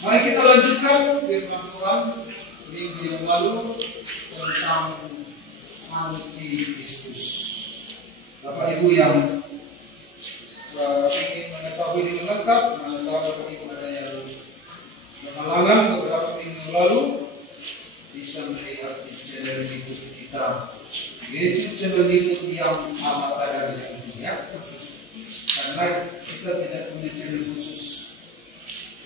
Mari kita lanjutkan firman Tuhan minggu yang lalu tentang antikristus. Bapak Ibu yang ingin mengetahui lebih lengkap, maka Bapak Ibu ada yang berhalangan beberapa minggu lalu bisa melihat di channel YouTube kita, yaitu channel YouTube yang amat adanya ini ya. Karena kita tidak punya channel khusus.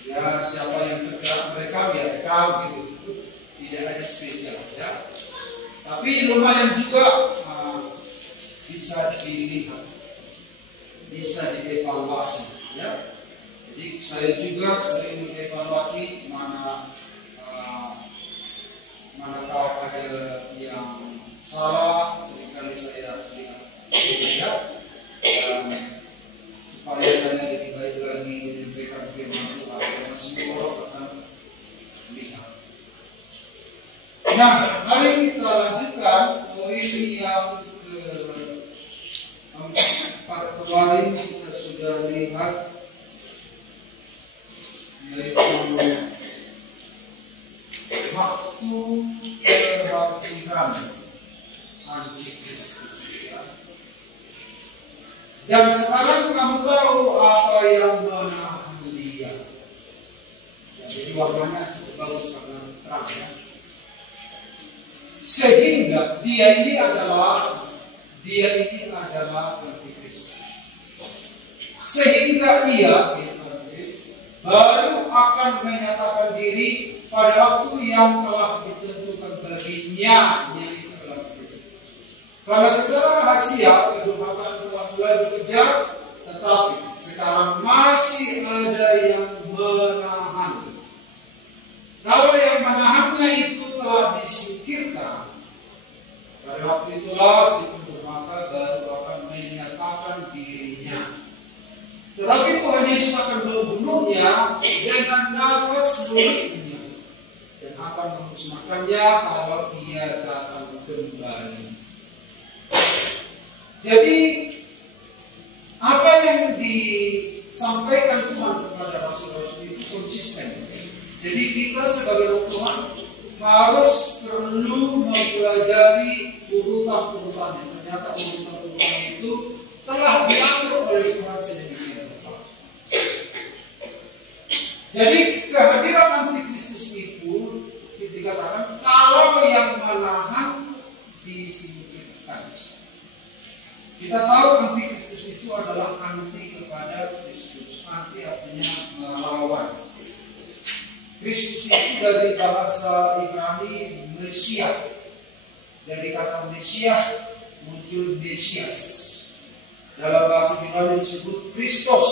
Ya, siapa yang merekam ya rekam gitu, tidak ada spesial ya. Tapi lumayan juga bisa dilihat, bisa dievaluasi ya. Jadi saya juga sering mengevaluasi manakah ada yang salah, seringkali saya lihat ya. Supaya saya lebih baik lagi menyampaikan firman Tuhan karena semua orang akan melihat. Nah, mari kita lanjutkan poin yang keempat. Kemarin kita sudah lihat yaitu waktu kebangkitan antikristus ya. Dan sekarang kamu tahu apa yang menahan dia. Ya, jadi warnanya cukup bagus karena terang ya. Sehingga dia ini adalah antikristus. Sehingga ia antikristus baru akan menyatakan diri pada waktu yang telah ditentukan baginya, yaitu adalah Kristus. Karena secara rahasia kedurhakaan telah mulai bekerja, tetapi sekarang masih ada yang menahan. Kalau yang menahannya itu telah disingkirkan, pada waktu itulah si pendurhaka baru akan menyatakan dirinya. Tetapi Tuhan Yesus akan membunuhnya dengan nafas mulutnya dan akan memusnahkannya kalau ia datang kembali. Jadi apa yang disampaikan Tuhan kepada rasul-rasul itu konsisten. Jadi kita sebagai Tuhan perlu mempelajari urutan-urutannya. Ternyata urutan-urutan itu telah diatur oleh Tuhan sedemikian rupa. Jadi kehadiran antikristus itu dikatakan kalau yang menahan disingkirkan. Kita tahu antikristus itu adalah anti kepada Kristus. Anti artinya melawan. Kristus itu dari bahasa Ibrani Mesias. Dari kata Mesias muncul Mesias. Dalam bahasa Ibrani disebut Kristus.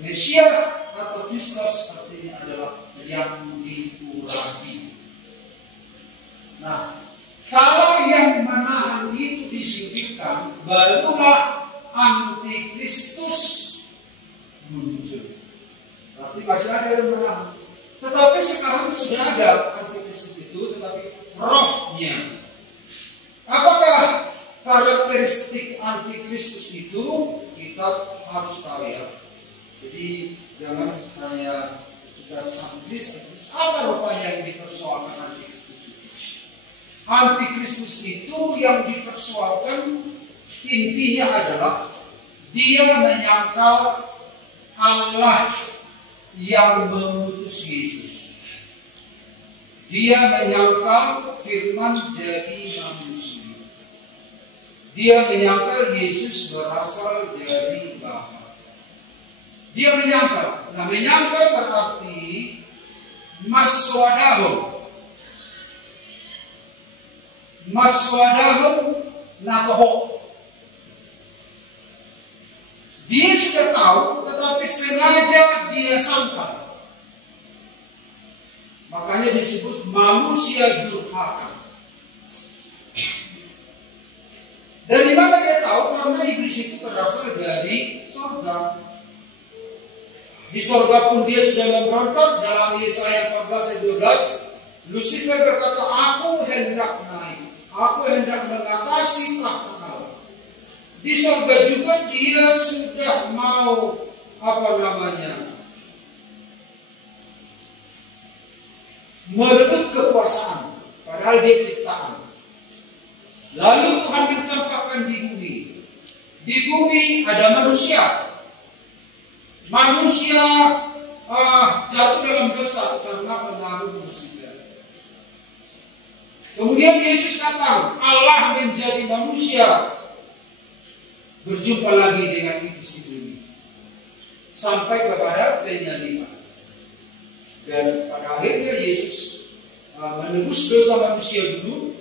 Mesias atau Kristus artinya adalah yang diurapi. Nah, kalau yang menahan itu disingkirkan, barulah antikristus muncul. Berarti masih ada yang menahan. Tetapi sekarang sudah ada antikristus itu, tetapi rohnya. Apakah karakteristik antikristus itu? Kita harus tahu ya. Jadi jangan hanya kita antikristus. Apa rupanya yang dipersoalkan antikristus? Antikristus itu yang dipersoalkan intinya adalah dia menyangkal Allah yang mengutus Yesus. Dia menyangkal firman jadi manusia. Dia menyangkal Yesus berasal dari Bapa. Dia menyangkal. Nah, menyangkal berarti maswadahum. Maswadahum nakoho. Dia sudah tahu, tetapi sengaja dia sangkal. Makanya disebut manusia durhaka. Dari mana dia tahu? Karena iblis itu berasal dari surga. Di surga pun dia sudah memberontak. Dalam Yesaya 14 ayat 12, Lucifer berkata, aku hendak naik. Aku hendak mengatasi tahta Allah. Di surga juga dia sudah mau merebut kekuasaan, padahal dia ciptaan. Lalu Tuhan mencampakkan di bumi. Di bumi ada manusia. Manusia jatuh dalam dosa karena pengaruh musibah. Kemudian Yesus datang, Allah menjadi manusia, berjumpa lagi dengan iblis di bumi, sampai kepada penyaliban. Dan pada akhirnya Yesus menebus dosa manusia dulu.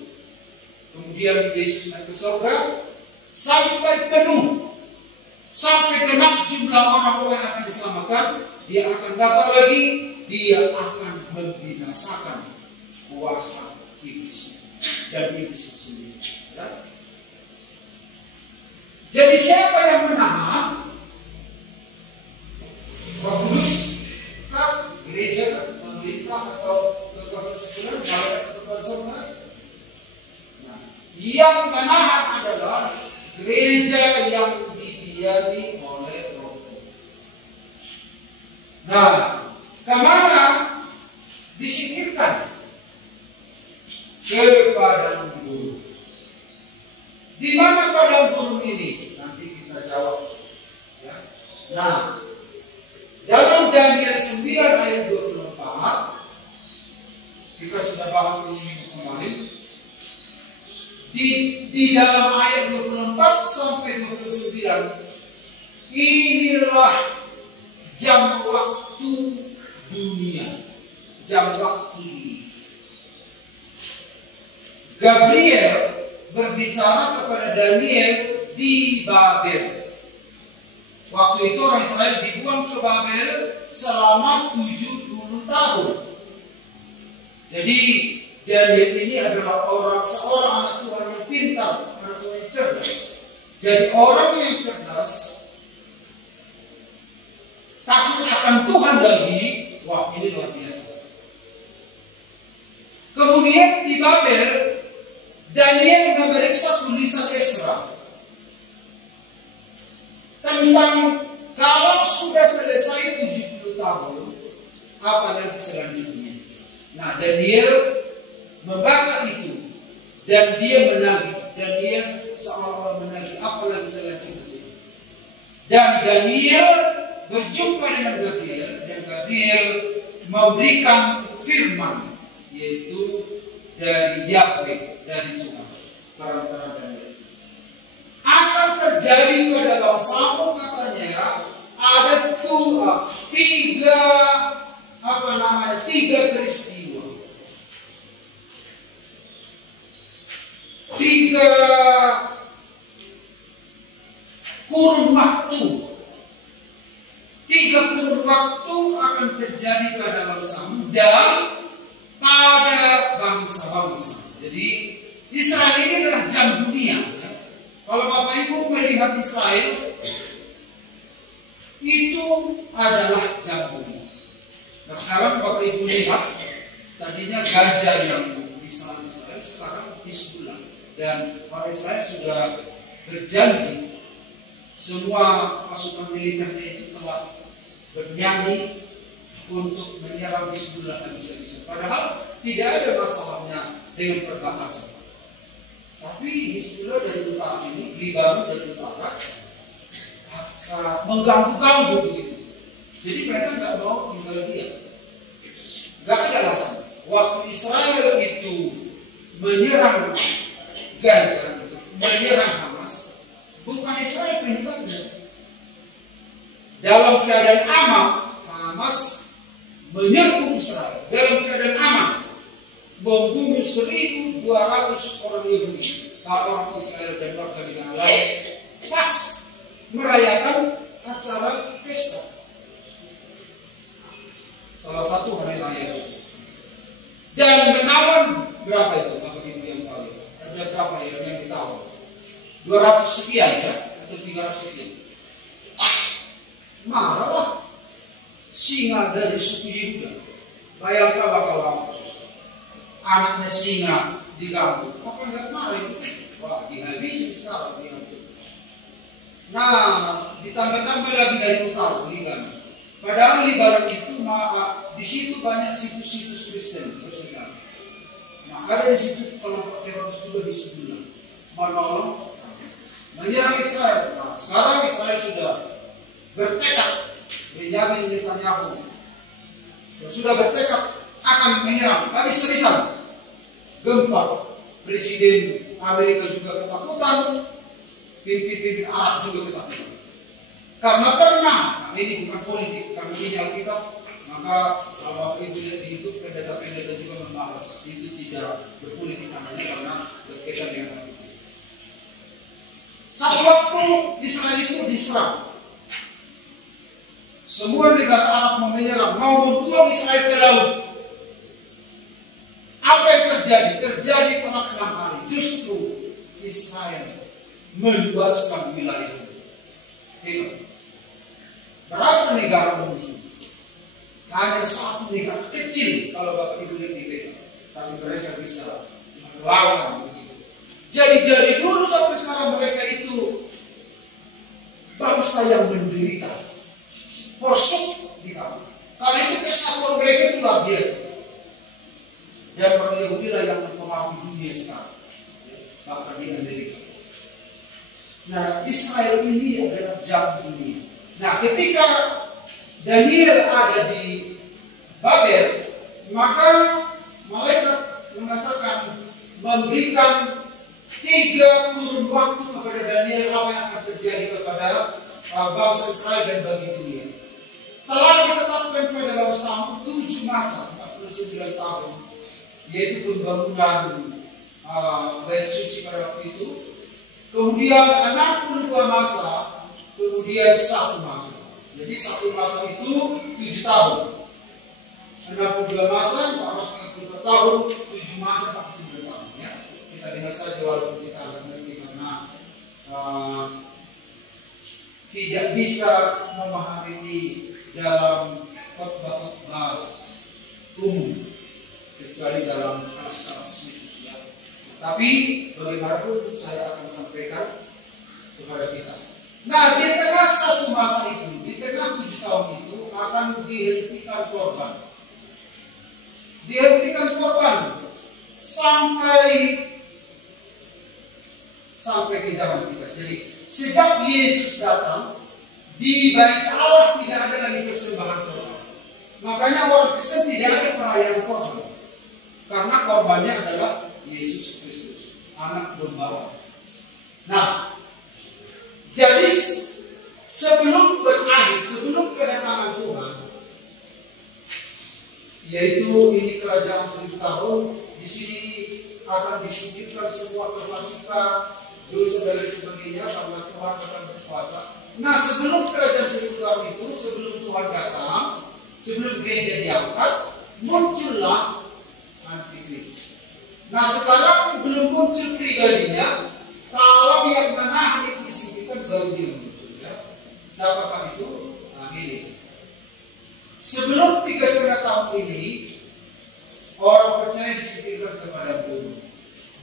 Kemudian Yesus naik ke surga sampai penuh, sampai genap jumlah orang-orang yang akan diselamatkan. Dia akan datang lagi, dia akan membinasakan kuasa iblis dan iblis itu sendiri. Ya. Jadi siapa yang menahan? Roh Kudus, gereja, pemerintah atau kekuasaan sekuler, malaikat atau surga? Nah, yang menahan adalah gereja yang didiami oleh Roh Kudus. Nah, kemana disingkirkan? Ke padang gurun. Di mana padang gurun ini? Nanti kita jawab. Ya. Nah, dalam Daniel 9 ayat 24, kita sudah bahas ini minggu kemarin. Di dalam ayat 24 sampai 29, inilah jam waktu dunia. Jam waktu dunia. Gabriel berbicara kepada Daniel di Babel. Waktu itu orang Israel dibuang ke Babel selama 70 tahun. Jadi Daniel ini adalah seorang anak Tuhan yang pintar, anak Tuhan yang cerdas. Jadi orang yang cerdas, takut akan Tuhan lagi, wah ini luar biasa. Kemudian di Babel, Daniel memeriksa tulisan Esra tentang kalau sudah selesai 70 tahun, apa lagi selanjutnya. Nah, Daniel membaca itu dan dia menagih. Daniel seolah-olah menagih apa lagi selanjutnya. Dan Daniel berjumpa dengan Gabriel, dan Gabriel memberikan firman, yaitu dari Yahweh, dari Tuhan, perantara Daniel. Akan terjadi pada bangsamu, katanya, ada tiga peristiwa, tiga kurun waktu. Tiga kurun waktu akan terjadi pada bangsamu dan pada bangsa-bangsa. Jadi Israel ini adalah jam dunia. Ya. Kalau Bapak Ibu melihat Israel, itu adalah jam dunia. Nah sekarang Bapak Ibu lihat, tadinya Gaza yang diserang Israel, sekarang Hizbullah. Dan orang Israel sudah berjanji, semua pasukan militernya itu telah bernyanyi untuk menyerang Hizbullah habis-habisan. Padahal tidak ada masalahnya dengan perbatasan. Tapi Hizbullah dari utara ini, Libanon dari utara, mengganggu-ganggu begitu. Jadi mereka nggak mau tinggal diam. Nggak ada alasan. Waktu Israel itu menyerang Gaza, menyerang Hamas, bukan Israel penyebabnya. Dalam keadaan aman, Hamas menyerbu Israel dalam keadaan aman, membunuh 1.200 orang Yahudi, orang Israel dan warga negara lain, pas merayakan acara pesta, salah satu hari raya. Dan menawan berapa itu? Bapak Ibu yang tahu? Ada berapa yang ditawan? 200 sekian ya, atau 300 sekian. Marahlah singa dari suku Yehuda. Bayangkanlah kalau anaknya singa diganggu, apa enggak marah? Wah, dihabisin sekarang, dihancur. Nah, ditambah-tambah lagi dari utara, Libanon. Padahal Libanon itu di situ banyak situs-situs Kristen bersegala. Nah, ada di situ kelompok teroris juga di sebelah menolong menyerang Israel. Nah, sekarang Israel sudah bertekad, Benjamin Netanyahu sudah bertekad akan menyerang. Tapi seriusan, gempa, Presiden Amerika juga ketakutan, pimpin-pimpin Arab juga ketakutan. Karena pernah, nah ini bukan politik, karena ini Alkitab, maka kalau ibu lihat di YouTube, pendeta-pendeta juga membahas itu tidak berpolitik namanya karena berkaitan dengan Alkitab. Satu waktu Israel itu diserang. Semua negara Arab mau menyerang, mau membuang Israel ke laut. Apa yang terjadi? Terjadi pada 6 hari. Justru Israel meluaskan wilayah itu. Hebat. Berapa negara musuh? Hanya satu negara kecil kalau Bapak Ibu lihat di peta. Tapi mereka bisa melawan begitu. Jadi dari dulu sampai sekarang mereka itu bangsa yang menderita. Porsuk di kamu. Karena itu kesatuan mereka itu luar biasa. Dan orang Yahudi lah yang mempengaruhi dunia sekarang. Bahkan di Amerika. Nah, Israel ini adalah jam dunia. Nah, ketika Daniel ada di Babel, maka malaikat mengatakan memberikan 3 kurun waktu kepada Daniel apa yang akan terjadi kepada bangsa Israel dan bagi dunia. Telah ditetapkan pada bangsamu 7 masa, 49 tahun, yaitu pembangunan bait suci pada waktu itu. Kemudian 62 masa, kemudian 1 masa. Jadi 1 masa itu 7 tahun. 62 masa, 434 tahun, 7 masa, 49 tahun. Ya. Kita dengar saja walaupun kita akan mengerti karena tidak bisa memahami ini dalam khotbah-khotbah umum kecuali dalam kelas-kelas Yesus ya. Tapi bagaimanapun saya akan sampaikan kepada kita. Nah, di tengah 1 masa itu, di tengah 7 tahun itu akan dihentikan korban. Dihentikan korban sampai ke zaman kita. Jadi sejak Yesus datang di bait Allah tidak ada lagi persembahan korban. Makanya orang Kristen tidak ada perayaan korban. Karena korbannya adalah Yesus Kristus, anak domba. Nah, jadi sebelum berakhir, sebelum kedatangan Tuhan, yaitu ini kerajaan 1000 tahun, di sini akan disingkirkan semua kefasikan, dosa dan lain sebagainya karena Tuhan akan berkuasa. Nah, sebelum kerajaan 1000 tahun itu, sebelum Tuhan datang, sebelum gereja diangkat, muncullah Antikris. Nah, sekarang belum muncul pribadinya. Kalau yang menahan itu disebutkan baru dia muncul. Ya. Siapakah itu? Nah, ini. Sebelum 3,5 tahun ini, orang percaya disebutkan kepada guru.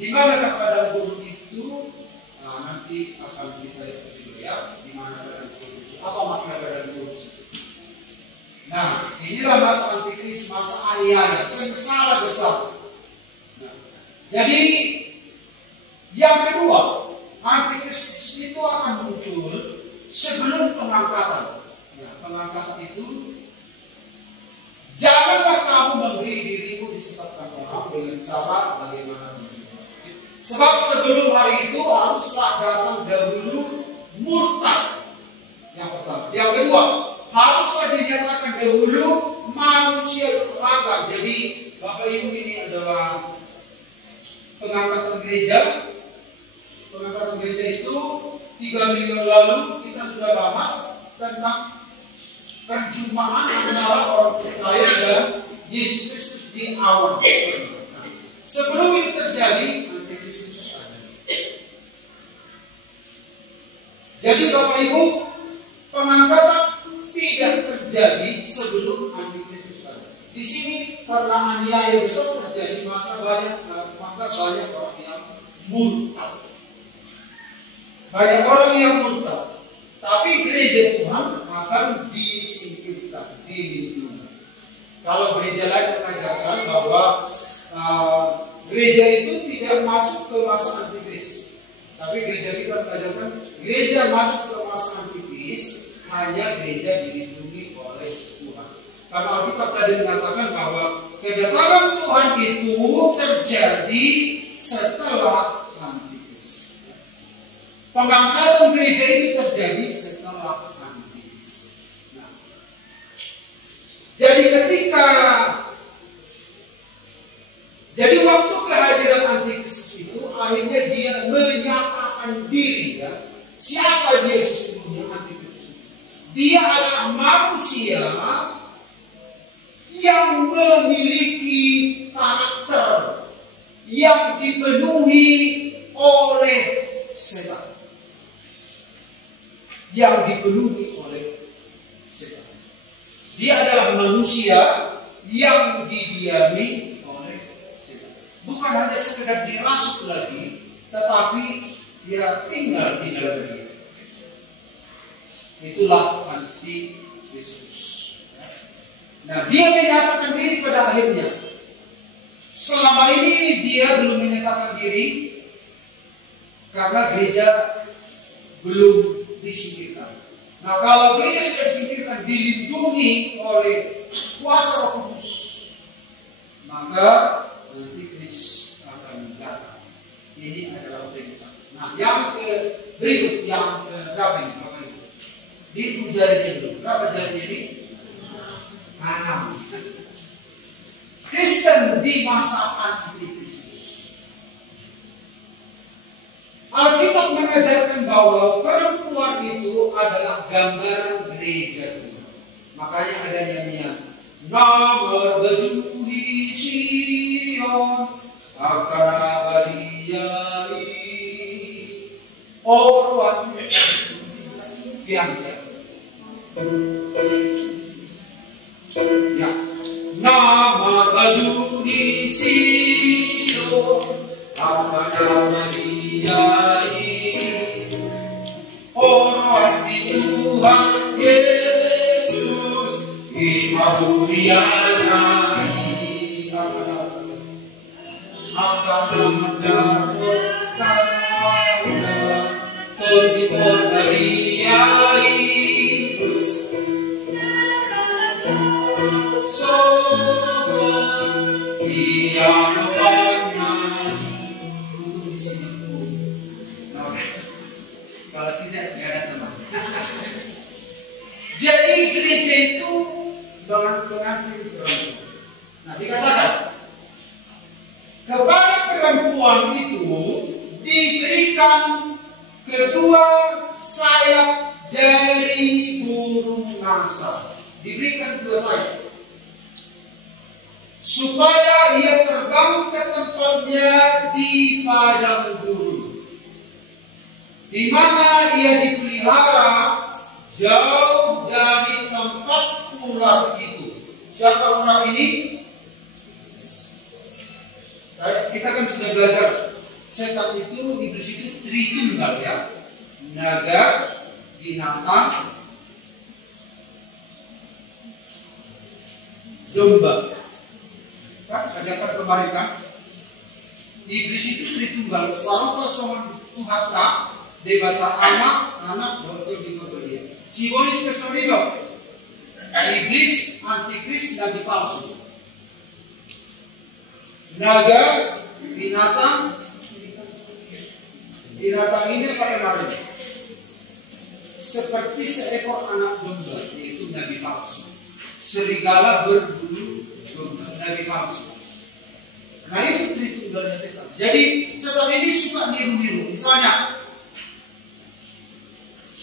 Di manakah padang gurun itu? Nah, nanti akan kita lihat juga ya. Di mana padang gurun itu? Apa makna padang gurun itu? Nah, inilah masa Antikris, masa aniaya, sengsara besar. Nah, jadi yang kedua, Antikris itu akan muncul sebelum pengangkatan. Ya, pengangkatan itu janganlah kamu memberi dirimu disesatkan orang dengan cara bagaimana juga. Sebab sebelum hari itu haruslah datang dahulu murtad. Yang pertama. Yang kedua, haruslah dinyatakan dahulu manusia beragam. Jadi Bapak Ibu ini adalah pengangkatan gereja. Pengangkatan gereja itu 3 minggu lalu kita sudah bahas tentang perjumpaan antara orang percaya dan Yesus Kristus di awal. Nah, sebelum ini terjadi, Antikristus ada. Jadi Bapak Ibu, pengangkatan tidak terjadi sebelum Antikristus ada. Di sini karena aniaya besar terjadi maka banyak orang yang murtad. Banyak orang yang murtad. Tapi gereja Tuhan akan disingkirkan, dilindungi. Kalau gereja lain mengajarkan bahwa gereja itu tidak masuk ke masa antikris, tapi gereja kita mengajarkan gereja masuk ke masa antikris hanya gereja dilindungi oleh Tuhan. Karena Alkitab tadi mengatakan bahwa kedatangan Tuhan itu terjadi setelah antikris. Pengangkatan gereja itu terjadi setelah antikris. Nah, jadi waktu kehadiran antikris itu akhirnya dia menyatakan diri, ya. Siapa dia sesungguhnya antikris? Dia adalah manusia yang memiliki karakter yang dipenuhi oleh setan. Yang dipenuhi oleh setan. Dia adalah manusia yang didiami oleh setan. Bukan hanya sekedar dirasuk lagi, tetapi dia tinggal di dalam dia. Itulah antikristus. Nah, dia menyatakan diri pada akhirnya. Selama ini dia belum menyatakan diri karena gereja belum disingkirkan. Nah, kalau gereja sudah disingkirkan, dilindungi oleh kuasa Roh Kudus, maka antikris akan datang. Ini adalah prinsip. Nah, yang berikut, yang berapa ini? Bapak Ibu? Dihitung jarinya dulu. Berapa jari ini? 6. Kristen di masa antikristus. Alkitab mengajarkan bahwa perempuan itu adalah gambaran gereja Tuhan. Makanya ada nyanyian, nama baju di Sion akan abadiai. Orang yang ya, nama baju di Sion akan abadiai. Orang di Tuhan Yesus imahurianai akan mendapatkan terhibur dari Yesus. So dia lupakan di sini. Kalau tidak ada teman. Jadi gereja itu dengan pengantin perempuan. Nah, dikatakan kepada perempuan itu diberikan kedua sayap dari burung nasa. Diberikan kedua sayap supaya ia terbang ke tempatnya di padang gurun, di mana ia dipelihara jauh dari tempat ular itu. Siapa ular ini? Kita kan sudah belajar setan itu, iblis itu tritunggal, ya. Naga, binatang, domba. Kan ada kan kemarin kan? Iblis itu tritunggal. Sarupa soman Tuhata, debata anak dokter di dia. Simbolis personilo. Iblis, antikris, nabi palsu. Naga, binatang ini apa namanya? Seperti seekor anak domba, yaitu nabi palsu. Serigala berbulu domba, nabi palsu. Nah, itu tritunggalnya setan. Jadi setan ini suka niru-niru. Misalnya,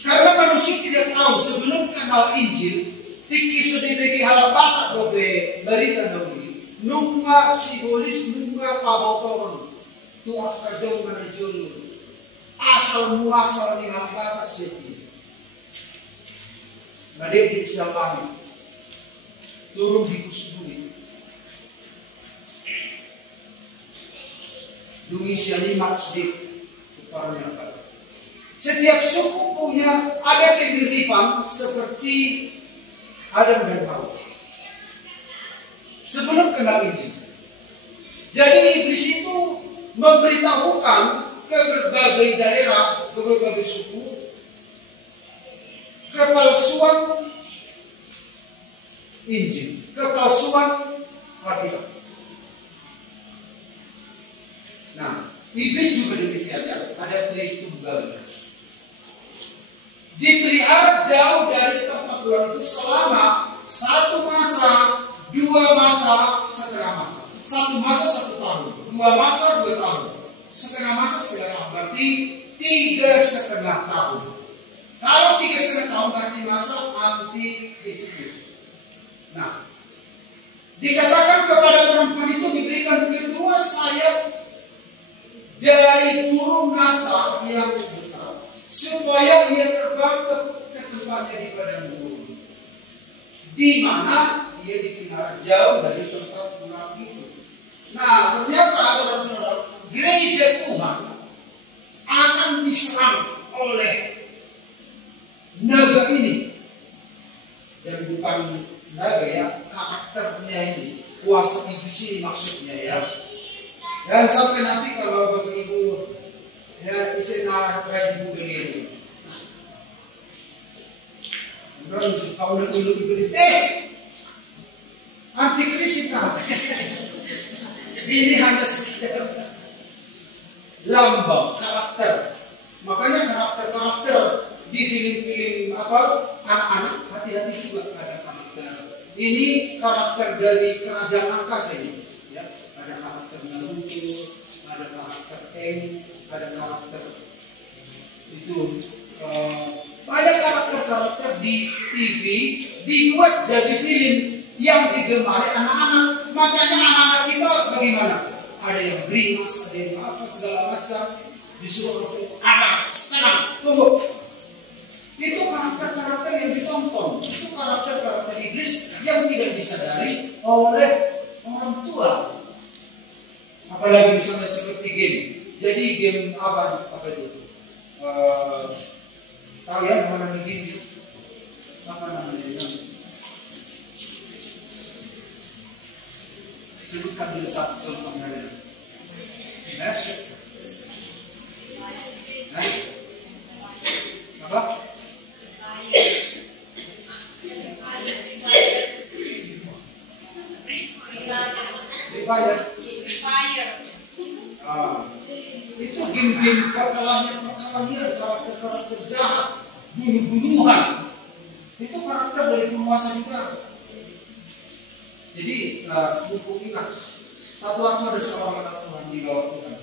karena manusia tidak tahu sebelum kenal Injil, tiki sedih bagi halapak dobe berita dahulu. Nunga simbolis nunga paboton tuak kajong manajulu asal muasal ni halapak sedih. Badai di siapang turun di kusbuli. Dungi siani maksud suparnya apa? Setiap suku punya ada kemiripan seperti Adam dan Hawa. sebelum kenal Injil. Jadi iblis itu memberitahukan ke berbagai daerah, ke berbagai suku, kepalsuan Injil, kepalsuan Alkitab. Nah, iblis juga demikian ya, ada Tritunggal. Dipelihara jauh dari tempat Tuhan itu selama satu masa, 2 masa, setengah masa. 1 masa 1 tahun, 2 masa 2 tahun, setengah masa setengah tahun, berarti 3,5 tahun. Kalau 3,5 tahun berarti masa antikristus. Nah, dikatakan kepada perempuan itu diberikan kedua sayap dari burung nasar yang besar, supaya ia terbang ke tempatnya di padang gurun, di mana ia dipelihara jauh dari tempat ular itu. Nah, ternyata saudara-saudara, gereja Tuhan akan diserang oleh naga ini, dan bukan naga ya, karakternya ini, kuasa iblis ini maksudnya ya. Dan sampai nanti kalau Bapak Ibu ya istilah rajin budelir, orang suka ulang-ulang itu, antikris itu. Ini hanya sekedar lambang karakter. Makanya karakter-karakter di film-film anak-anak, hati-hati juga ada karakter. Ini karakter dari kerajaan angkasa ini. Ya, ada karakter Naruto, ada karakter Eng, ada karakter itu banyak karakter-karakter di TV dibuat jadi film yang digemari anak-anak. Makanya anak-anak kita bagaimana? Ada yang beringas, ada yang apa segala macam, disuruh anak tenang, tunggu. Itu karakter-karakter yang ditonton. Itu karakter-karakter iblis yang tidak disadari oleh orang tua. Apalagi misalnya seperti game. Jadi game apa itu? Tahu ya mana game? Apa namanya? Sebutkan dulu satu contoh dari apa? Itu game-game perkelahian, karakter jahat, bunuh-bunuhan. Itu karakter dari penguasa juga. Jadi buku ingat, satu waktu ada seorang anak Tuhan di bawah Tuhan.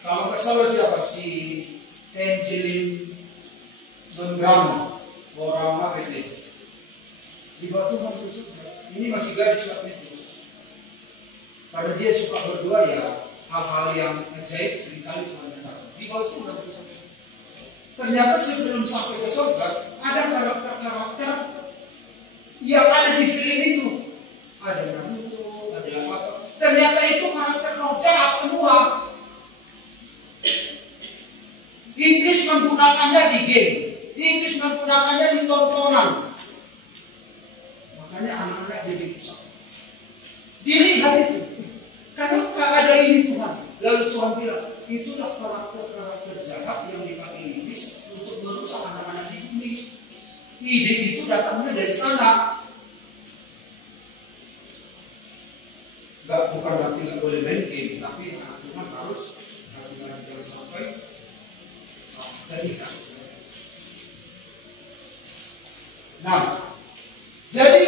Kalau nggak salah siapa? Si Angelin Benggam, orang apa itu? Di bawah Tuhan itu ini masih gadis waktu itu. Karena dia suka berdoa ya, hal-hal yang ajaib seringkali Tuhan datang. Di bawah Tuhan itu. Ternyata sebelum sampai ke surga ada karakter-karakter yang ada di film itu. Ada Naruto, ada apa? Ternyata itu karakter roh jahat semua. Iblis menggunakannya di game, iblis menggunakannya di tontonan. Makanya anak-anak jadi rusak. Dilihat itu, kenapa ada ini Tuhan? Lalu Tuhan bilang, itulah karakter-karakter jahat yang dipakai iblis untuk merusak anak-anak di bumi. Ide itu datangnya dari sana. Bukan berarti nggak boleh main game, tapi anak Tuhan harus hati-hati jangan sampai terikat. Nah, jadi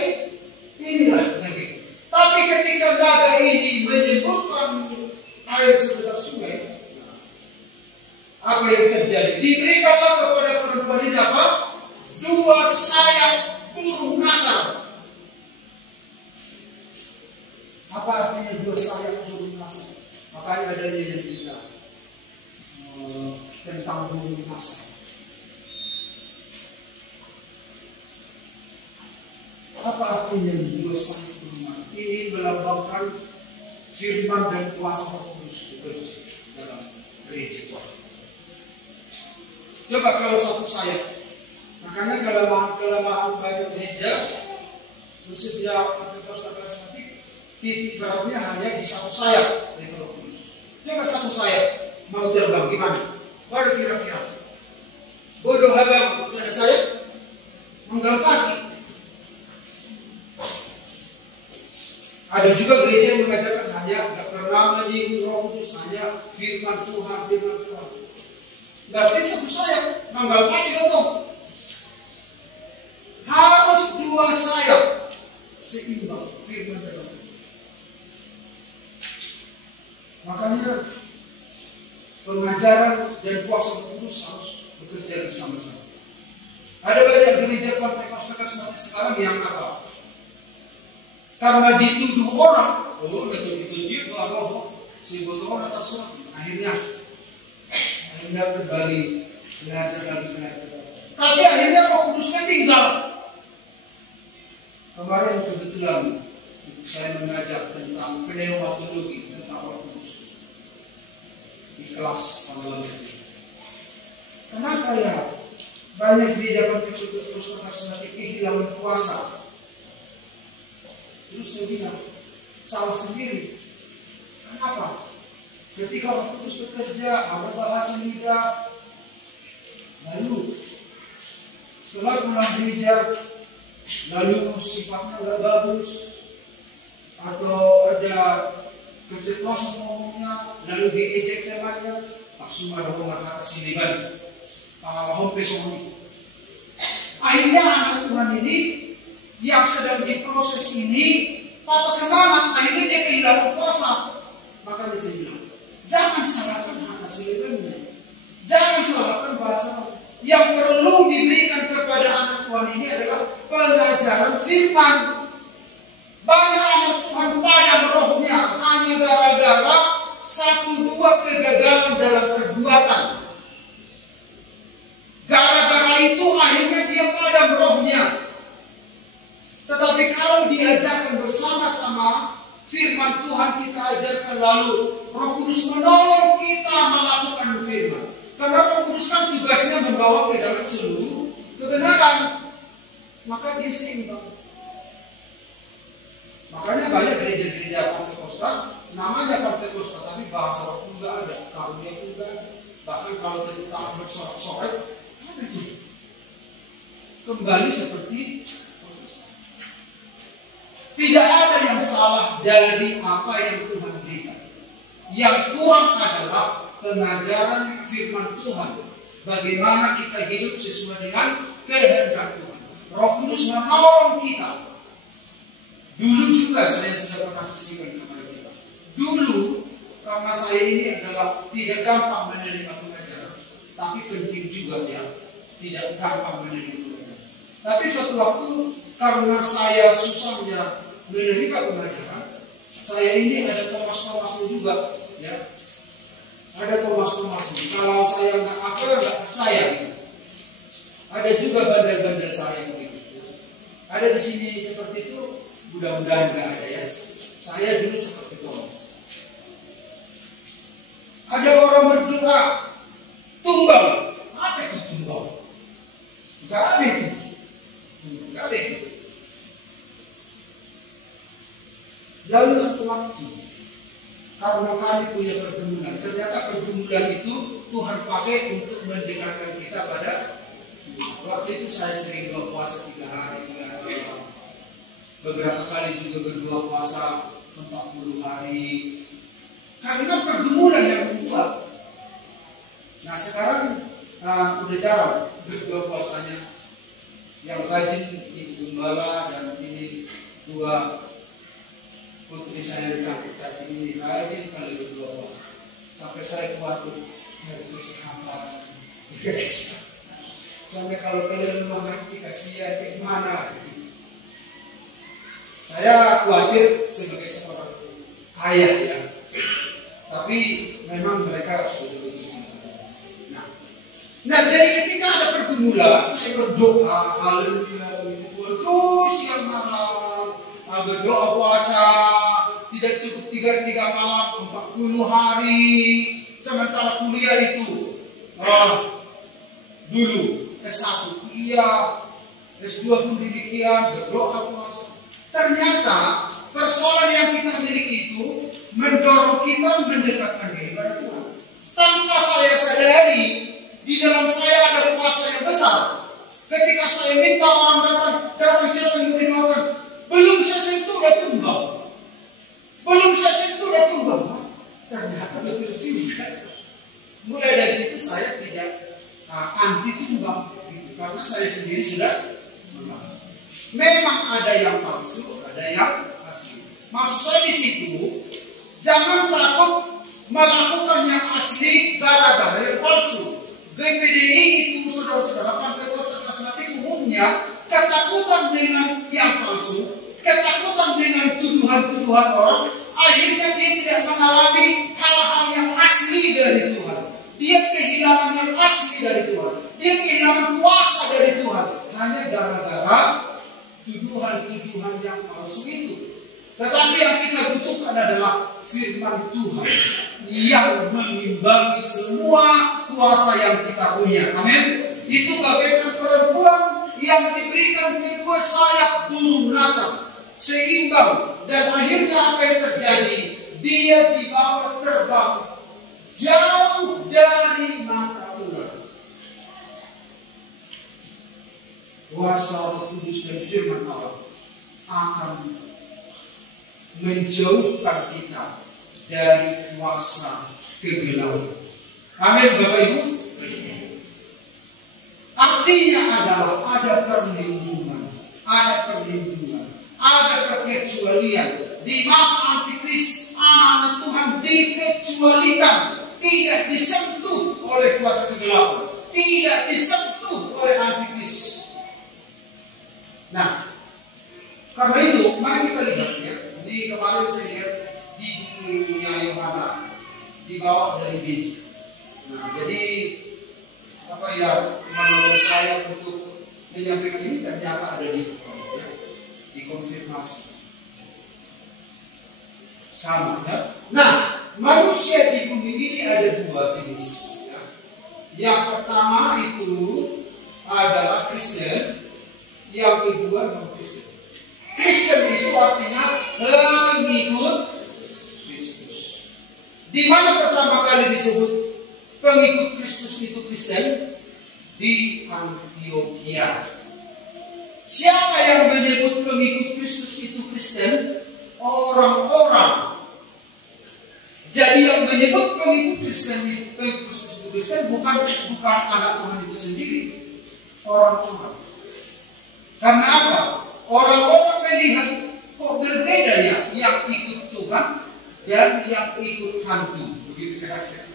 inilah lagi. Tapi ketika naga ini menyebutkan air sebesar sungai, apa yang terjadi? Diberikanlah kepada perempuan ini apa? 2 sayap burung nasar. Apa artinya 2 sayap burung nasar? Makanya adanya yang kita tentang burung nasar. Apa artinya 2 sayap burung nasar? Ini melambangkan firman dan kuasa Roh Kudus bekerja dalam gereja Tuhan. Coba kalau 1 sayap, makanya kelemahan banyak gereja, khususnya Pentakosta Karismatik, titik beratnya hanya di satu sayap dari Roh Kudus. Coba satu sayap mau terbang gimana? Baru kira-kira bodoh habang ada sayap menggampasi. Ada juga gereja yang mengajarkan hanya nggak pernah menyinggung Roh Kudus, hanya firman Tuhan, firman Tuhan. Berarti satu sayap menggampasi betul. Harus dua sayap seimbang firman Tuhan. Makanya pengajaran dan kuasa Roh Kudus harus bekerja bersama-sama. Ada banyak gereja Pentakosta seperti sekarang yang apa? Karena dituduh orang, oh betul-betul dia doa roh, si botol atas surat, akhirnya kembali belajar lagi. Tapi akhirnya Roh Kudusnya tinggal. Kemarin kebetulan saya mengajar tentang pneumatologi, tentang Roh Kudus di kelas malam itu. Kenapa ya banyak gereja Pentakosta seperti kehilangan kuasa? Terus saya bilang, salah sendiri. Kenapa? Ketika Roh Kudus bekerja, ada bahasa lidah. Lalu, setelah pulang gereja, lalu sifatnya nggak bagus, atau ada keceplosan ngomongnya, lalu diejek temannya, langsung ada orang kata siniban, pengalaman pesoni. Akhirnya anak Tuhan ini yang sedang diproses ini patah semangat, akhirnya dia kehilangan kuasa. Maka dia bilang, jangan salahkan anak silibannya, jangan salahkan bahasa. Yang perlu diberikan kepada anak Tuhan ini adalah pengajaran firman. Banyak anak Tuhan padam rohnya hanya gara-gara satu dua kegagalan dalam perbuatan. Gara-gara itu akhirnya dia padam rohnya. Tetapi kalau diajarkan bersama-sama firman Tuhan kita ajarkan, lalu Roh Kudus menolong kita melakukan firman. Karena Roh Kudus kan tugasnya membawa ke dalam seluruh kebenaran. Maka dia seimbang. Makanya banyak gereja-gereja Pentakosta, namanya Pentakosta, tapi bahasa waktu nggak ada, karunia itu nggak ada. Bahkan kalau kita bersorak-sorak, apa itu? Kembali seperti tidak ada yang salah dari apa yang Tuhan berikan. Yang kurang adalah pengajaran firman Tuhan. Bagaimana kita hidup sesuai dengan kehendak Tuhan. Roh Kudus menolong kita. Dulu juga saya sudah pernah saksikan kepada kita. Dulu, karena saya ini adalah tidak gampang menerima pengajaran, tapi penting juga ya, tidak gampang menerima pengajaran. Tapi suatu waktu, karena saya susahnya menerima pengajaran, saya ini ada Thomas-Thomasnya juga, ya. Ada Thomas-Thomasnya. Kalau saya nggak apa, nggak percaya. Ada juga bandel-bandel saya begitu. Ada di sini seperti itu, mudah-mudahan nggak ada ya. Saya dulu seperti Thomas. Ada orang berdoa, tumbang. Apa itu tumbang? Nggak ada itu. Nggak ada itu. Lalu satu waktu, karena kami punya pergumulan, ternyata pergumulan itu Tuhan pakai untuk mendekatkan kita pada waktu itu saya sering berpuasa 3 hari. Beberapa kali juga berdoa puasa 40 hari. Karena pergumulan yang membuat. Nah sekarang udah jarang berdoa puasanya. Yang rajin Ibu Gembala dan ini 2 putri saya yang cantik-cantik ini rajin kali berdoa puasa. Sampai saya khawatir, saya kesehatan, sampai kalau kalian mengerti kasihan kayak mana. Saya khawatir sebagai seorang ayah ya, tapi memang mereka betul-betul. Nah jadi ketika ada pergumulan, saya berdoa, haleluya, terus yang malam berdoa puasa. Tidak cukup 3 malam, 40 hari. Sementara kuliah itu dulu S1 kuliah, S2 pun demikian, berdoa puasa. Ternyata persoalan yang kita miliki itu mendorong kita mendekatkan diri pada Tuhan. Tanpa saya sadari, di dalam saya ada kuasa yang besar. Ketika saya minta orang datang siapa yang berdoakan, belum saya sentuh udah tumbang. Belum saya sentuh udah tumbang. Ternyata betul juga. Mulai dari situ saya tidak anti tumbang, karena saya sendiri sudah menang. Memang ada yang palsu, ada yang asli. Maksud saya di situ, jangan takut melakukan yang asli gara-gara yang palsu. GPDI itu saudara-saudara, Pantai Kosta Kasmatik umumnya ketakutan dengan yang palsu, ketakutan dengan tuduhan-tuduhan orang, akhirnya dia tidak mengalami hal-hal yang asli dari Tuhan. Dia kehilangan yang asli dari Tuhan. Dia kehilangan kuasa dari Tuhan hanya gara-gara tuduhan-tuduhan yang palsu itu. Tetapi yang kita butuhkan adalah firman Tuhan yang mengimbangi semua kuasa yang kita punya. Amin. Itu bagaikan perempuan yang diberikan kedua sayap burung nasab, seimbang, dan akhirnya apa yang terjadi? Dia dibawa terbang jauh dari mata ular. Kuasa Roh Kudus dan firman Allah akan menjauhkan kita dari kuasa kegelapan. Amin, Bapak Ibu. Artinya adalah ada perlindungan, ada perkecualian. Di masa antikris, anak-anak Tuhan dikecualikan, tidak disentuh oleh kuasa kegelapan, tidak disentuh oleh antikris. Nah, karena itu mari kita lihat ya. Di kemarin saya lihat di bukunya Yohana dibawa dari gereja. Nah, jadi apa ya, menurut saya untuk menyampaikan ini ternyata ada di konfirmasi sama ya. Nah, manusia di bumi ini ada dua jenis ya. Yang pertama itu adalah Kristen, yang kedua non Kristen. Kristen itu artinya pengikut Kristus. Di mana pertama kali disebut pengikut Kristus itu Kristen? Di Antioquia. Siapa yang menyebut pengikut Kristus itu Kristen? Orang-orang. Jadi yang menyebut pengikut Kristus itu Kristen bukan anak Tuhan itu sendiri, orang-orang. Karena apa? Orang-orang melihat kok berbeda ya yang ikut Tuhan dan yang ikut hantu, begitu kira-kira.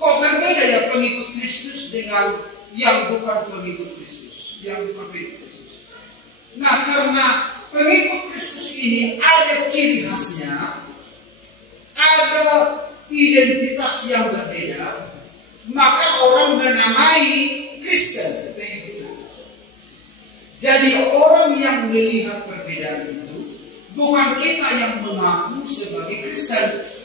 Kok berbeda ya pengikut Kristus dengan yang bukan pengikut Kristus, yang bukan pengikut Kristus. Nah, karena pengikut Kristus ini ada ciri khasnya, ada identitas yang berbeda, maka orang menamai Kristen pengikut Kristus. Jadi orang yang melihat perbedaan itu bukan kita yang mengaku sebagai Kristen.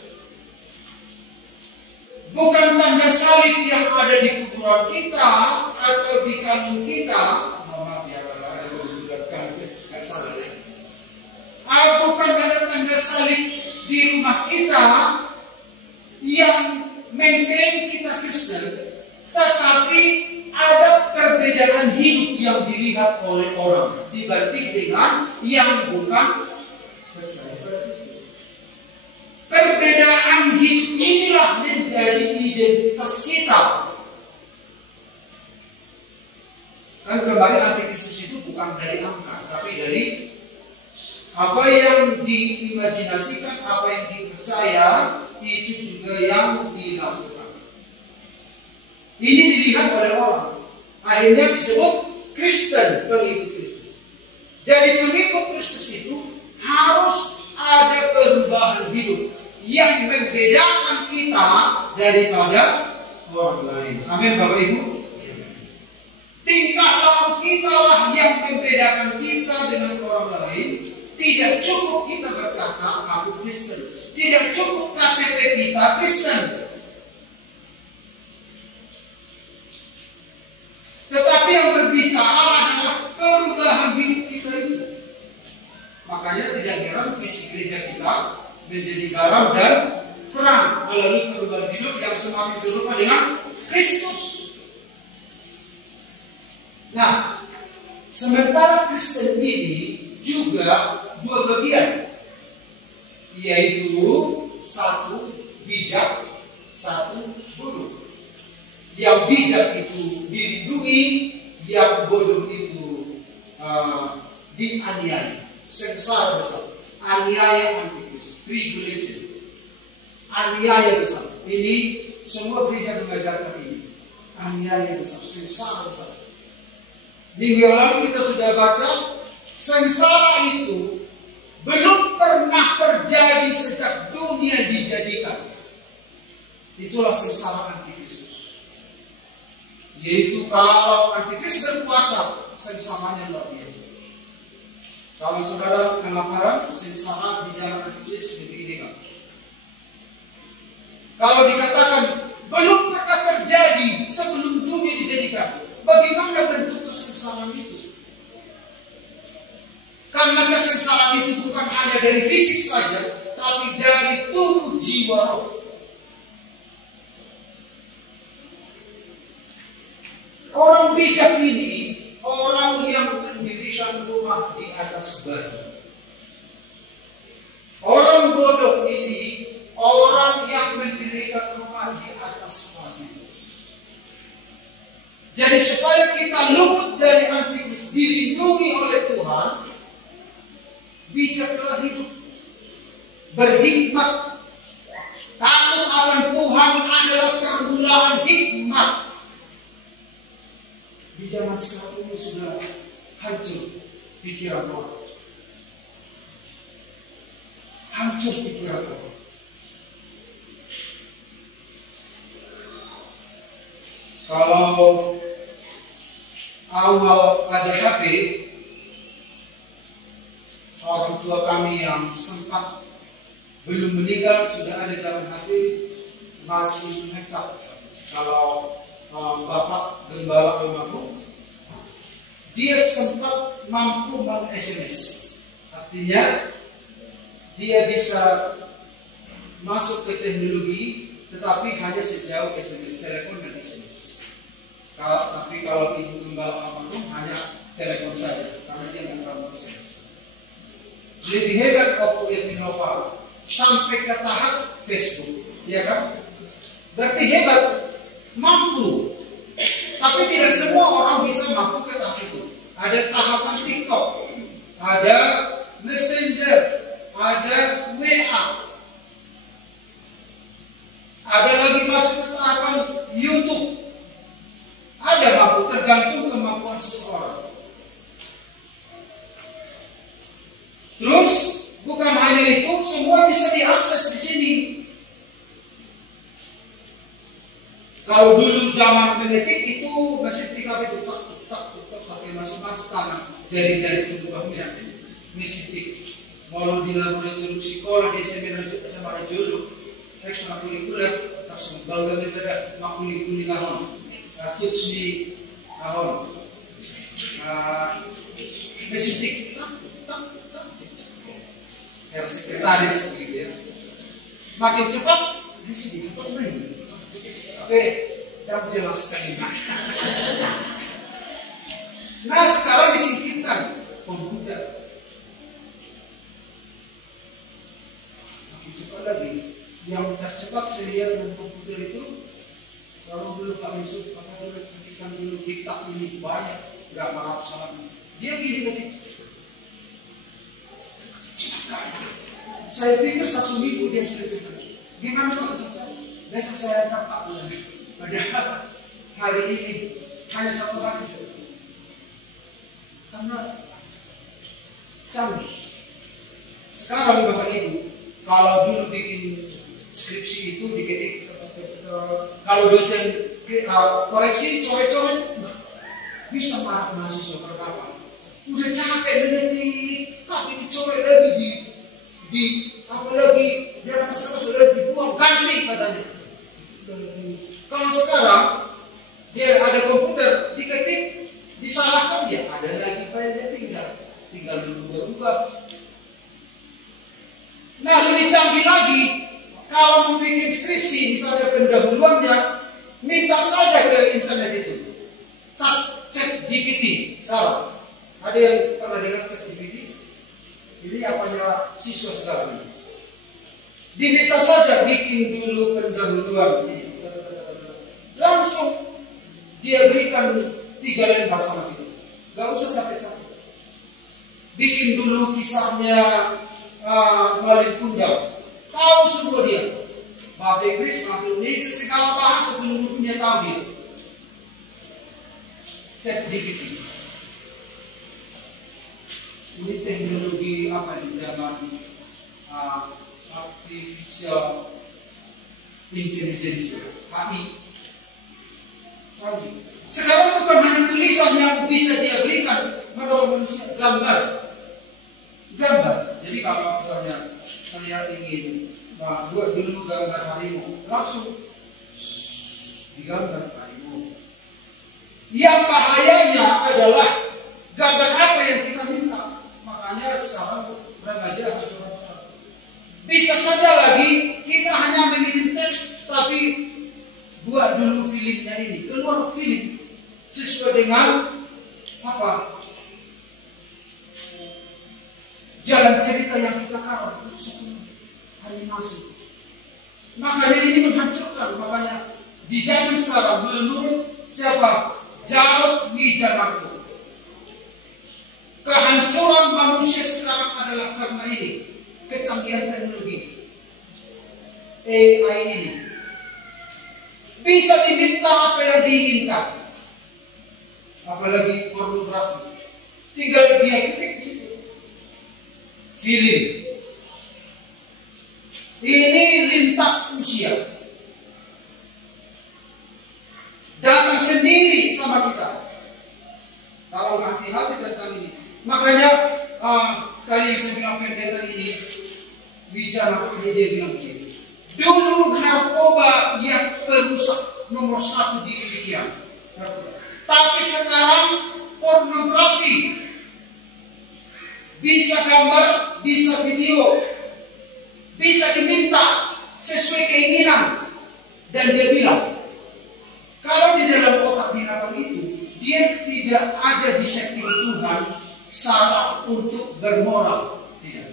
Bukan tanda salib yang ada di kuburan kita atau di kanun kita. Maaf ya kalau ada kuburan kanun, nggak salah ya. Bukan ada tanda salib di rumah kita yang mengklaim kita Kristen, tetapi ada perbedaan hidup yang dilihat oleh orang dibanding dengan yang bukan percaya pada Kristus. Perbedaan hidup inilah menjadi identitas kita. Dan kembali antikristus itu bukan dari angka, tapi dari apa yang diimajinasikan, apa yang dipercaya, itu juga yang dilakukan. Ini dilihat oleh orang. Akhirnya disebut Kristen, pengikut Kristus. Jadi pengikut Kristus itu harus ada perubahan hidup yang membedakan kita daripada orang lain. Amin, Bapak Ibu. Tingkah laku kita lah yang membedakan kita dengan orang lain. Tidak cukup kita berkata aku Kristen. Tidak cukup KTP kita Kristen. Tetapi yang berbicara adalah perubahan hidup kita itu. Makanya tidak heran menjadi garam dan terang melalui perubahan hidup yang semakin serupa dengan Kristus. Nah, sementara Kristen ini juga dua bagian, yaitu satu bijak, satu bodoh. Yang bijak itu dilindungi, yang bodoh itu dianiaya. Sengsara besar, aniaya antikris, tribulation, aniaya besar. Ini semua gereja mengajarkan ini. Aniaya besar, sengsara besar. Minggu yang lalu kita sudah baca, sengsara itu belum pernah terjadi sejak dunia dijadikan. Itulah sengsara antikristus. Yaitu kalau antikris berkuasa, sengsamanya luar biasa. Kalau saudara kelaparan, sengsara di jalan antikris begini kan. Kalau dikatakan belum pernah terjadi sebelum dunia dijadikan, bagaimana bentuk kesengsaraan itu? Karena kesengsaraan itu bukan hanya dari fisik saja, tapi dari tubuh, jiwa, roh. Orang bijak ini orang yang mendirikan rumah di atas batu. Orang bodoh ini orang yang mendirikan rumah di atas pasir. Jadi supaya kita luput dari antikris, dilindungi oleh Tuhan, bijaklah hidup, berhikmat. Takut akan Tuhan adalah permulaan hikmat. Di zaman sekarang ini sudah hancur pikiran orang. Hancur pikiran orang. Kalau awal ada HP, orang tua kami yang sempat belum meninggal sudah ada zaman HP masih ngecap. Kalau Bapak Gembala almarhum, dia sempat mampu meng-SMS. Artinya dia bisa masuk ke teknologi, tetapi hanya sejauh SMS, telepon dan SMS. Tapi kalau Ibu Gembala almarhum hanya telepon saja, karena dia nggak tahu SMS. Lebih hebat Oppo Epinova sampai ke tahap Facebook, ya kan? Berarti hebat, mampu. Tapi tidak semua orang bisa mampu ke tahap itu. Ada tahapan TikTok, ada Messenger, ada WA, ada lagi masuk ke tahapan YouTube. Ada mampu, tergantung kemampuan seseorang. Terus bukan hanya itu, semua bisa diakses di sini. Kalau dulu zaman genetik itu masih TKP tutak sampai masuk tangan jari-jari tubuh kami misitik. Walau di laboratorium sekolah di SMA jodoh ekstrakurikuler atau sebagai metode makuli kahon tuts di kahon misitik yang sekretaris gitu ya. Makin cepat di sini cepat main. Oke, dan jelaskan. Nah, sekarang disingkirkan komputer. Makin cepat lagi. Yang tercepat saya lihat dengan komputer itu, kalau dulu Pak Yusuf, ketika dulu diktat ini banyak, berapa ratusan. Dia gini ketik. Saya pikir 1 minggu dia selesai. Gimana Pak selesai? Besok saya dapat lagi. Padahal hari ini hanya 1 hari saja. Karena canggih. Sekarang Bapak Ibu, kalau dulu bikin skripsi itu diketik, kalau dosen koreksi coret-coret, bisa marah mahasiswa berapa? Udah capek mengetik, tapi dicoret lagi di apalagi dia rasa sudah dibuang ganti katanya. Kalau sekarang dia ada komputer diketik disalahkan dia ada lagi filenya tinggal berubah. Nah, lebih canggih lagi, kalau mau bikin skripsi, misalnya pendahuluannya, minta saja ke internet itu. Chat GPT, salah. Ada yang pernah dengar Chat GPT? Ini apanya siswa sekarang ini. Diminta saja bikin dulu pendahuluan ini. Langsung dia berikan 3 lembar sama kita. Gak usah capek-capek. Bikin dulu kisahnya Malin Kundang. Tahu semua dia. Bahasa Inggris, bahasa Indonesia, segala bahasa seluruh dunia tahu dia. Chat GPT. Ini teknologi apa di zaman artificial intelligence, AI. Sekarang bukan hanya tulisan yang bisa dia berikan menolong manusia, gambar. Jadi kalau misalnya saya ingin buat dulu gambar harimau, langsung digambar harimau. Yang bahayanya adalah gambar apa yang kita minta. Makanya sekarang remaja hancur-hancur. Bisa saja lagi kita hanya mengirim teks, tapi buat dulu filmnya ini, keluar film sesuai dengan apa? Jalan cerita yang kita karang, animasi. Makanya ini menghancurkan. Makanya di zaman sekarang menurut siapa? Jarod Wijanarko, kehancuran manusia sekarang adalah karena ini, kecanggihan teknologi AI ini. Bisa diminta apa yang diinginkan, apalagi pornografi. Tinggal dia ketik di situ. Film. Ini lintas usia. Datang sendiri sama kita. Kalau nggak hati-hati tentang ini. Makanya tadi yang saya bilang pendeta ini, bicara ini dia bilang begini. Dulu narkoba yang perusak nomor 1 di Indonesia. Tapi sekarang pornografi. Bisa gambar, bisa video, bisa diminta sesuai keinginan. Dan dia bilang, kalau di dalam otak binatang itu, dia tidak ada di setting Tuhan saraf untuk bermoral. Tidak.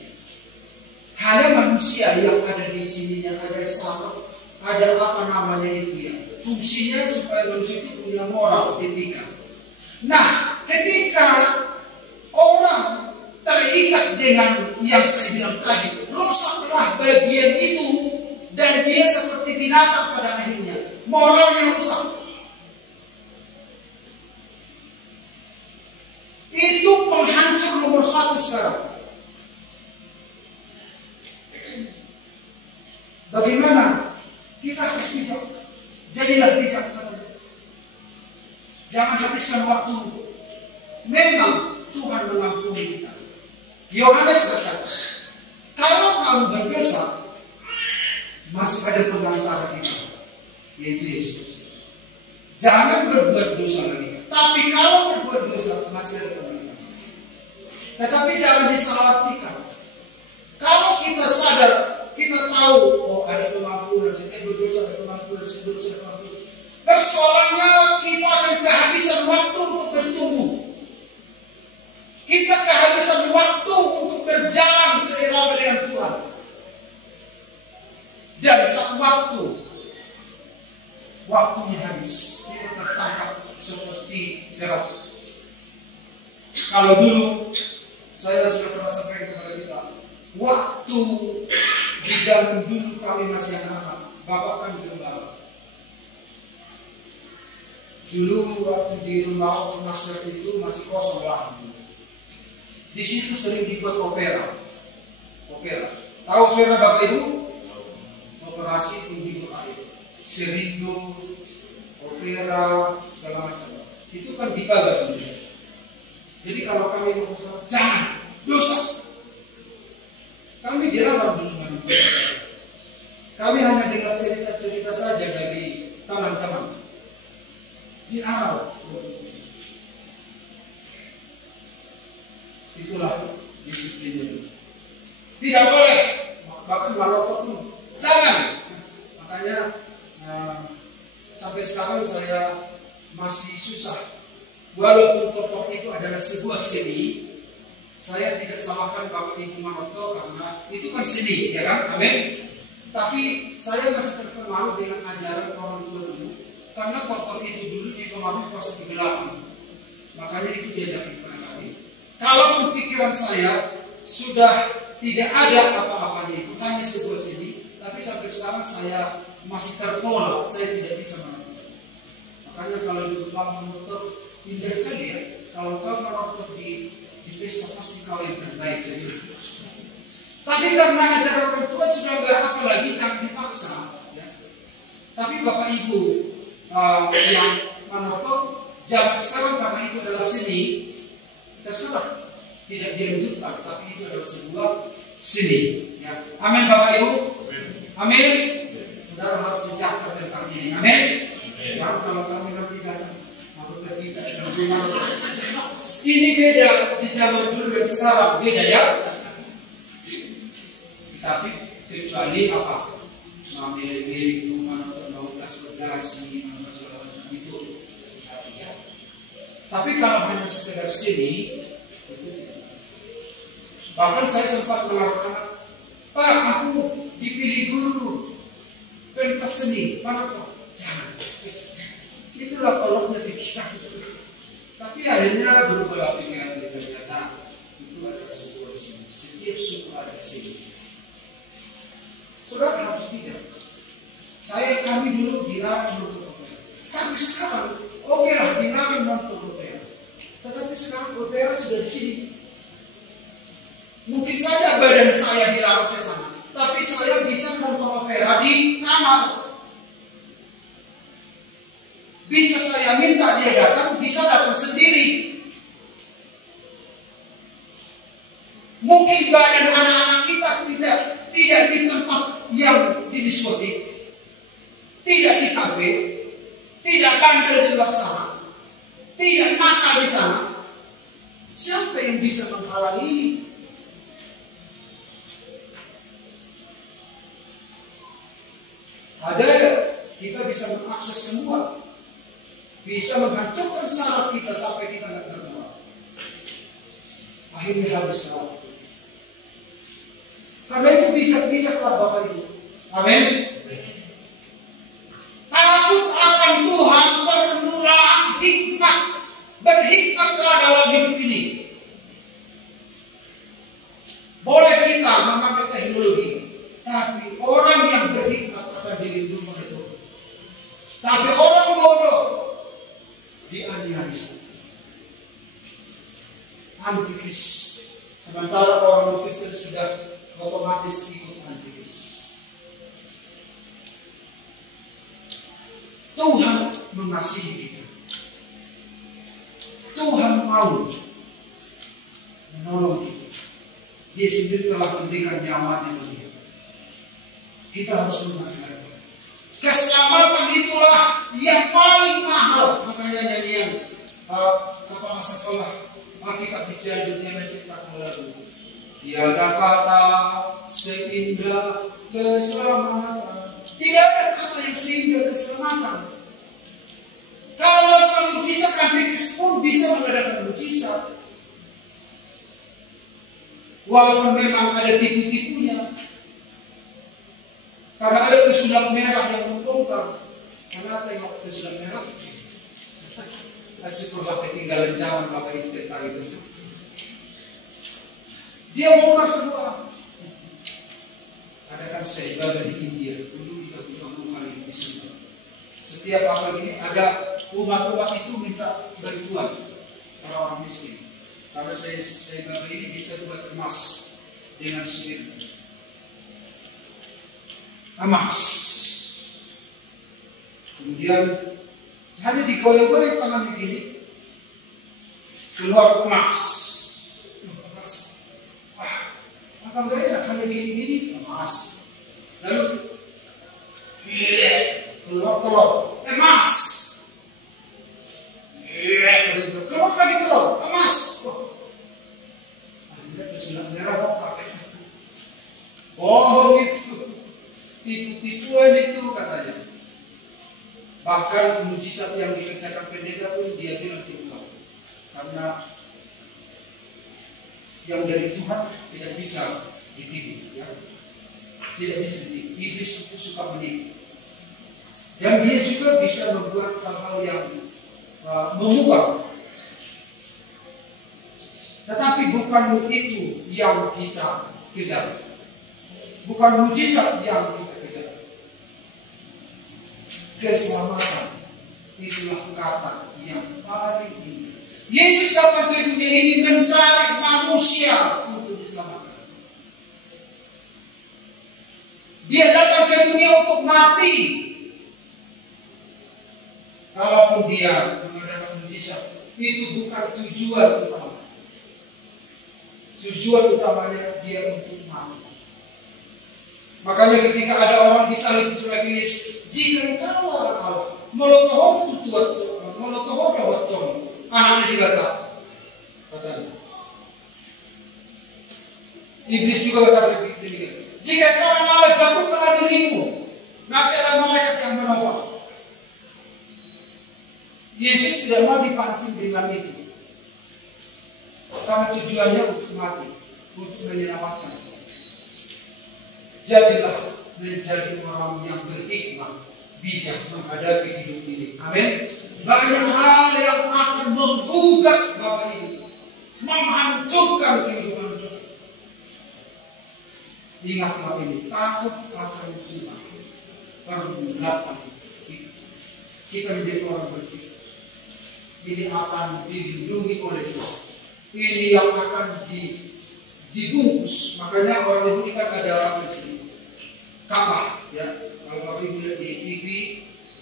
Hanya manusia yang ada di sini yang ada saraf, ada apa namanya itu ya. Fungsinya supaya manusia itu punya moral, etika. Nah, ketika orang terikat dengan yang saya bilang tadi, rusaklah bagian itu, dan dia seperti binatang pada akhirnya, moralnya rusak. Itu penghancur nomor 1 sekarang. Bagaimana? Kita harus bijak. Jadilah bijak. Jangan habiskan waktu. Memang Tuhan mengampuni kita. Yohanes berkata, kalau kamu berdosa, masih ada pengantara kita, yaitu Yesus. Jangan berbuat dosa lagi. Tapi kalau berbuat dosa, masih ada pengantara. Tetapi jangan disalahartikan. Kalau kita sadar, kita tahu, oh ada pengampunan, saya berdosa, ada pengampunan, saya berdosa, ada pengampunan. Persoalannya kita akan kehabisan waktu untuk bertumbuh. Kita kehabisan waktu untuk berjalan seirama dengan Tuhan. Dan satu waktunya habis, kita tertangkap seperti jerat. Kalau dulu saya sudah pernah sampaikan kepada kita, waktu di zaman dulu kami masih anak-anak, bapak kan gembala. Dulu waktu di rumah master itu masih kosong lah. Di situ sering dibuat opera. Tahu opera Bapak Ibu? Operasi tinggi air, serindo, opera, segala macam. Itu kan dipagar dulu. Jadi kalau kami mau usaha, jangan dosa. Kami dilarang dulu manipulasi. Kami hanya dengar cerita-cerita saja dari teman-teman. Dilarang. Itulah disiplin. Tidak boleh bahkan Maroko pun jangan. Makanya sampai sekarang saya masih susah. Walaupun tokoh itu adalah sebuah seni, saya tidak salahkan Bapak Ibu Maroko karena itu kan seni, ya kan? Amin. Tapi saya masih terpengaruh dengan ajaran orang tua dulu, karena tokoh itu dulu dipengaruhi proses kegelapan. Makanya itu diajarkan kepada kami. Kalau pikiran saya sudah tidak ada apa-apanya, itu hanya sebuah seni, tapi sampai sekarang saya masih tertolak, saya tidak bisa melakukan. Makanya kalau itu kamu menutup, indah kali ya. Kalau kau menutup di pesta pasti kau yang terbaik saja. Tapi karena ajaran orang tua sudah nggak apa lagi, jangan dipaksa. Ya. Tapi Bapak Ibu yang menutup zaman sekarang karena itu adalah seni, terserah. Tidak dianjurkan, tapi itu adalah sebuah seni. Ya. Amin Bapak Ibu. Amin. Saudara harus sejahtera tentang ini. Amin. Jangan kalau kami nanti datang, maka kita ini beda di zaman dulu dan sekarang beda ya. Tapi kecuali apa? Mirip-mirip rumah atau mau bergasi, segala macam itu. Ya. Tapi kalau hanya sekedar seni, bahkan saya sempat melakukan, Pak, aku dipilih guru pentas seni, mana kok? Jangan. Itulah koloknya pikiran. Tapi akhirnya berubah pikiran kita, ternyata itu adalah sebuah seni. Setiap suku ada seni. Saudara harus bijak. Kami dulu dilarang nonton opera. Tapi sekarang, oke lah, dilarang nonton opera. Tetapi sekarang opera sudah di sini. Mungkin saja badan saya dilarang ke sana, tapi saya bisa nonton opera di kamar. Bisa saya minta dia datang, bisa datang sendiri. Mungkin badan anak-anak kita tidak di tempat yang di diskotik, tidak di kafe, tidak bandel di luar sana, tidak nakal di sana. Siapa yang bisa menghalangi? Ada, kita bisa mengakses semua, bisa menghancurkan saraf kita sampai kita tidak berbuat. Akhirnya habis waktu. Karena itu bijak-bijaklah Bapak Ibu. Amin. Takut akan Tuhan, permulaan hikmat, berhikmatlah dalam hidup ini. Boleh kita memakai teknologi, tapi orang yang berhikmat akan dilindungi oleh Tuhan. Tapi orang bodoh dianiaya. Antikris. Sementara orang Kristen sudah otomatis ikut antikris. Tuhan mengasihi kita. Tuhan mau menolong kita. Dia sendiri telah memberikan nyawanya bagi kita. Kita harus menghargai. Keselamatan itulah yang paling mahal. Makanya nyanyian kepala sekolah Alkitab bicara dunia menciptakan lagu. Tiada kata seindah keselamatan. Tidak ada kata yang seindah keselamatan. Kalau soal mujizat, antikris pun bisa mengadakan mujizat. Walaupun memang ada tipu-tipunya. Karena ada pesulap merah yang membongkar. Karena tengok pesulap merah. Syukurlah ketinggalan zaman Bapak Ibu tentang itu. Dia bongkar semua. Ada kan saya ibadah di India. Dulu kita buka kali di sana. Setiap apa ini ada umat-umat itu minta bantuan orang-orang miskin. Karena saya ibadah ini bisa buat emas dengan sendiri. Emas. Kemudian hanya digoyang-goyang tangan begini, keluar emas. Apa enggak enak hanya gini-gini emas. Lalu keluar telur emas. Keluar lagi telur emas. Akhirnya pesulap merah bongkar. Bohong tipu-tipuan itu katanya. Bahkan mujizat yang dikerjakan pendeta pun dia bilang tipuan. Karena yang dari Tuhan tidak bisa ditipu, ya. Tidak bisa ditipu. Iblis itu suka menipu. Dan dia juga bisa membuat hal-hal yang memukau. Tetapi bukan itu yang kita kejar. Bukan mujizat yang kita kejar. Keselamatan itulah kata yang paling indah. Yesus datang ke dunia ini mencari manusia untuk diselamatkan. Dia datang ke dunia untuk mati. Kalaupun dia mengadakan mujizat, itu bukan tujuan utama. Tujuan utamanya dia untuk mati. Makanya ketika ada orang disalib sebagai Yesus, jika engkau adalah Allah, molotoh tutuat, molotoh kawaton, anaknya dibata. Katanya. Iblis juga berkata demikian. Jika engkau Allah jatuhkanlah dirimu, nanti ada malaikat yang menolong. Yesus tidak mau dipancing dengan itu. Karena tujuannya untuk mati, untuk menyelamatkan. Jadilah menjadi orang yang berhikmah, bijak menghadapi hidup ini. Amin. Banyak hal yang akan menggugat Bapak ini, menghancurkan kehidupan kita. Ingatlah ini, takut akan Tuhan perbuatan kita menjadi orang berhikmah. Ini akan dilindungi oleh Tuhan. Ini yang akan dibungkus. Makanya orang itu kan ada orang di sini. Kapal, ya. Kalau Bapak Ibu lihat di TV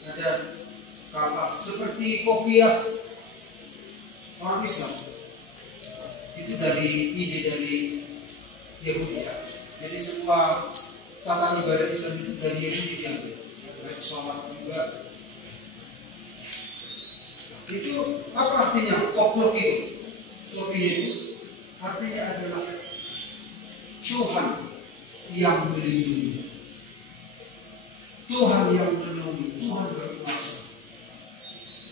ada kapal seperti kopiah orang Islam. Itu dari ide dari Yahudi, ya. Jadi semua tata ibadah Islam itu dari Yahudi diambil. Dari sholat juga. Itu apa artinya? Koplok itu. Kopi itu artinya adalah Tuhan yang melindungi, Tuhan yang menolongi, Tuhan berkuasa.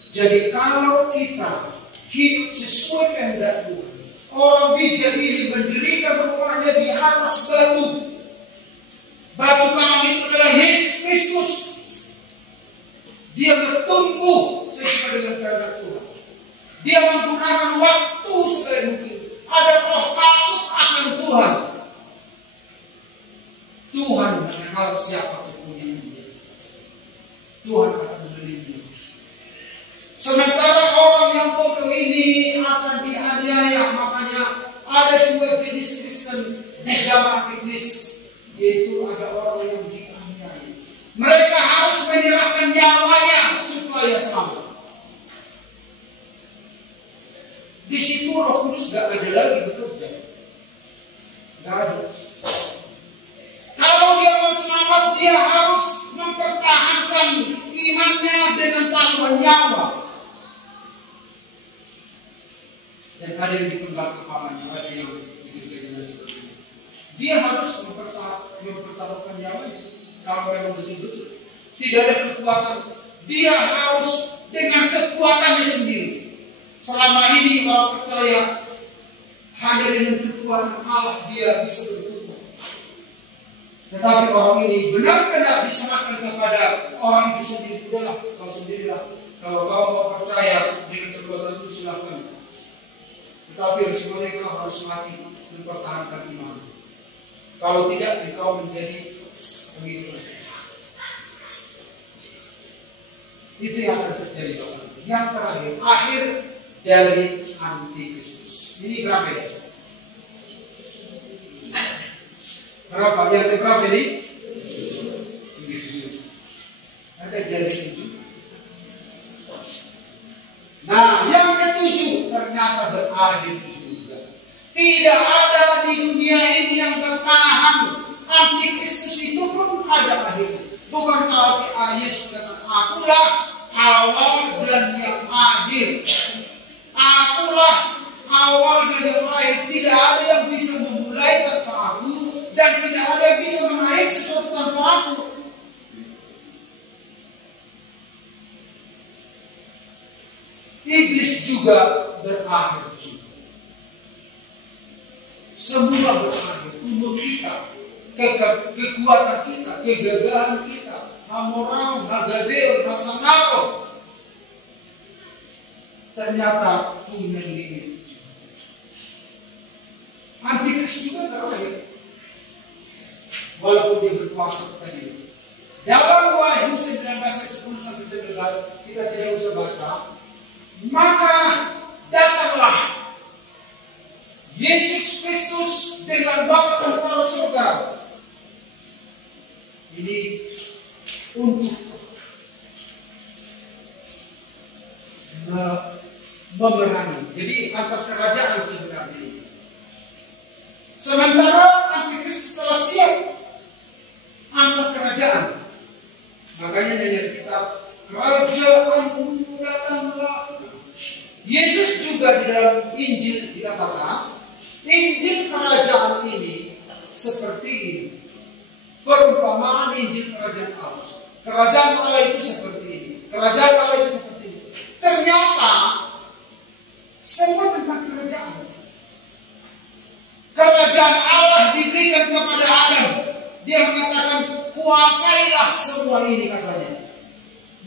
Jadi kalau kita hidup sesuai kehendak Tuhan, orang bijak ini mendirikan rumahnya di atas batu. Batu karang itu adalah Yesus Kristus. Dia bertumbuh sesuai dengan kehendak Tuhan. Dia menggunakan waktu sebaik mungkin. Ada roh takut akan Tuhan. Tuhan mengenal siapa kepunyaannya. Tuhan akan melindungi. Sementara orang yang bodoh ini akan dianiaya. Makanya ada dua jenis Kristen di zaman Inggris, yaitu ada orang yang dianiaya. Mereka harus menyerahkan nyawanya supaya selamat. Di situ Roh Kudus gak ada lagi bekerja. Gak ada. Kalau dia mau selamat, dia harus mempertahankan imannya dengan taruhan nyawa. Dan ada yang dipenggal kepalanya, ada yang diberikan seperti itu. Dia harus mempertaruhkan nyawanya. Kalau memang betul-betul tidak ada kekuatan, dia harus dengan kekuatannya sendiri. Selama ini orang percaya hanya dengan kekuatan Allah dia bisa bertumbuh. Tetapi orang ini benar-benar diserahkan kepada orang itu sendiri. Udahlah, kau sendirilah. Kalau kau mau percaya dengan kekuatan itu silakan. Tetapi resikonya kau harus mati mempertahankan iman. Kalau tidak, kau menjadi pengikut. Itu yang akan terjadi. Yang terakhir, akhir dari antikristus. Ini berapa ya? Berapa? Yang keberapa ini? 7. Ada jadi 7. Nah, yang ke-7 ternyata berakhir juga. Tidak ada di dunia ini yang bertahan. Antikristus itu pun ada akhirnya. Bukan kalau Yesus kata, akulah awal dan yang akhir. Akulah awal dan yang akhir. Tidak ada yang bisa memulai tanpa aku, dan tidak ada yang bisa mengakhiri sesuatu tanpa aku. iblis juga berakhir juga. Semua berakhir. Umur kita, kekuatan kita, kegagalan kita, Hamorau, Hagabel, Hasanao, ternyata punya limit. Antikris juga berakhir. Walaupun dia berkuasa tadi. Dalam Wahyu 19 ayat 10 sampai 11 kita tidak usah baca. Maka datanglah Yesus Kristus dengan Bapa tentara surga. Ini untuk memerangi. Jadi antar kerajaan sebenarnya. Sementara Antikris telah siap antar kerajaan. Makanya dalam kitab Kerajaanmu datanglah. Yesus juga di dalam Injil dikatakan, Injil kerajaan ini seperti ini. Perumpamaan Injil kerajaan Allah. Kerajaan Allah itu seperti ini. Kerajaan Allah itu seperti ini. Ternyata semua tentang kerajaan. Kerajaan Allah diberikan kepada Adam. Dia mengatakan, kuasailah semua ini katanya.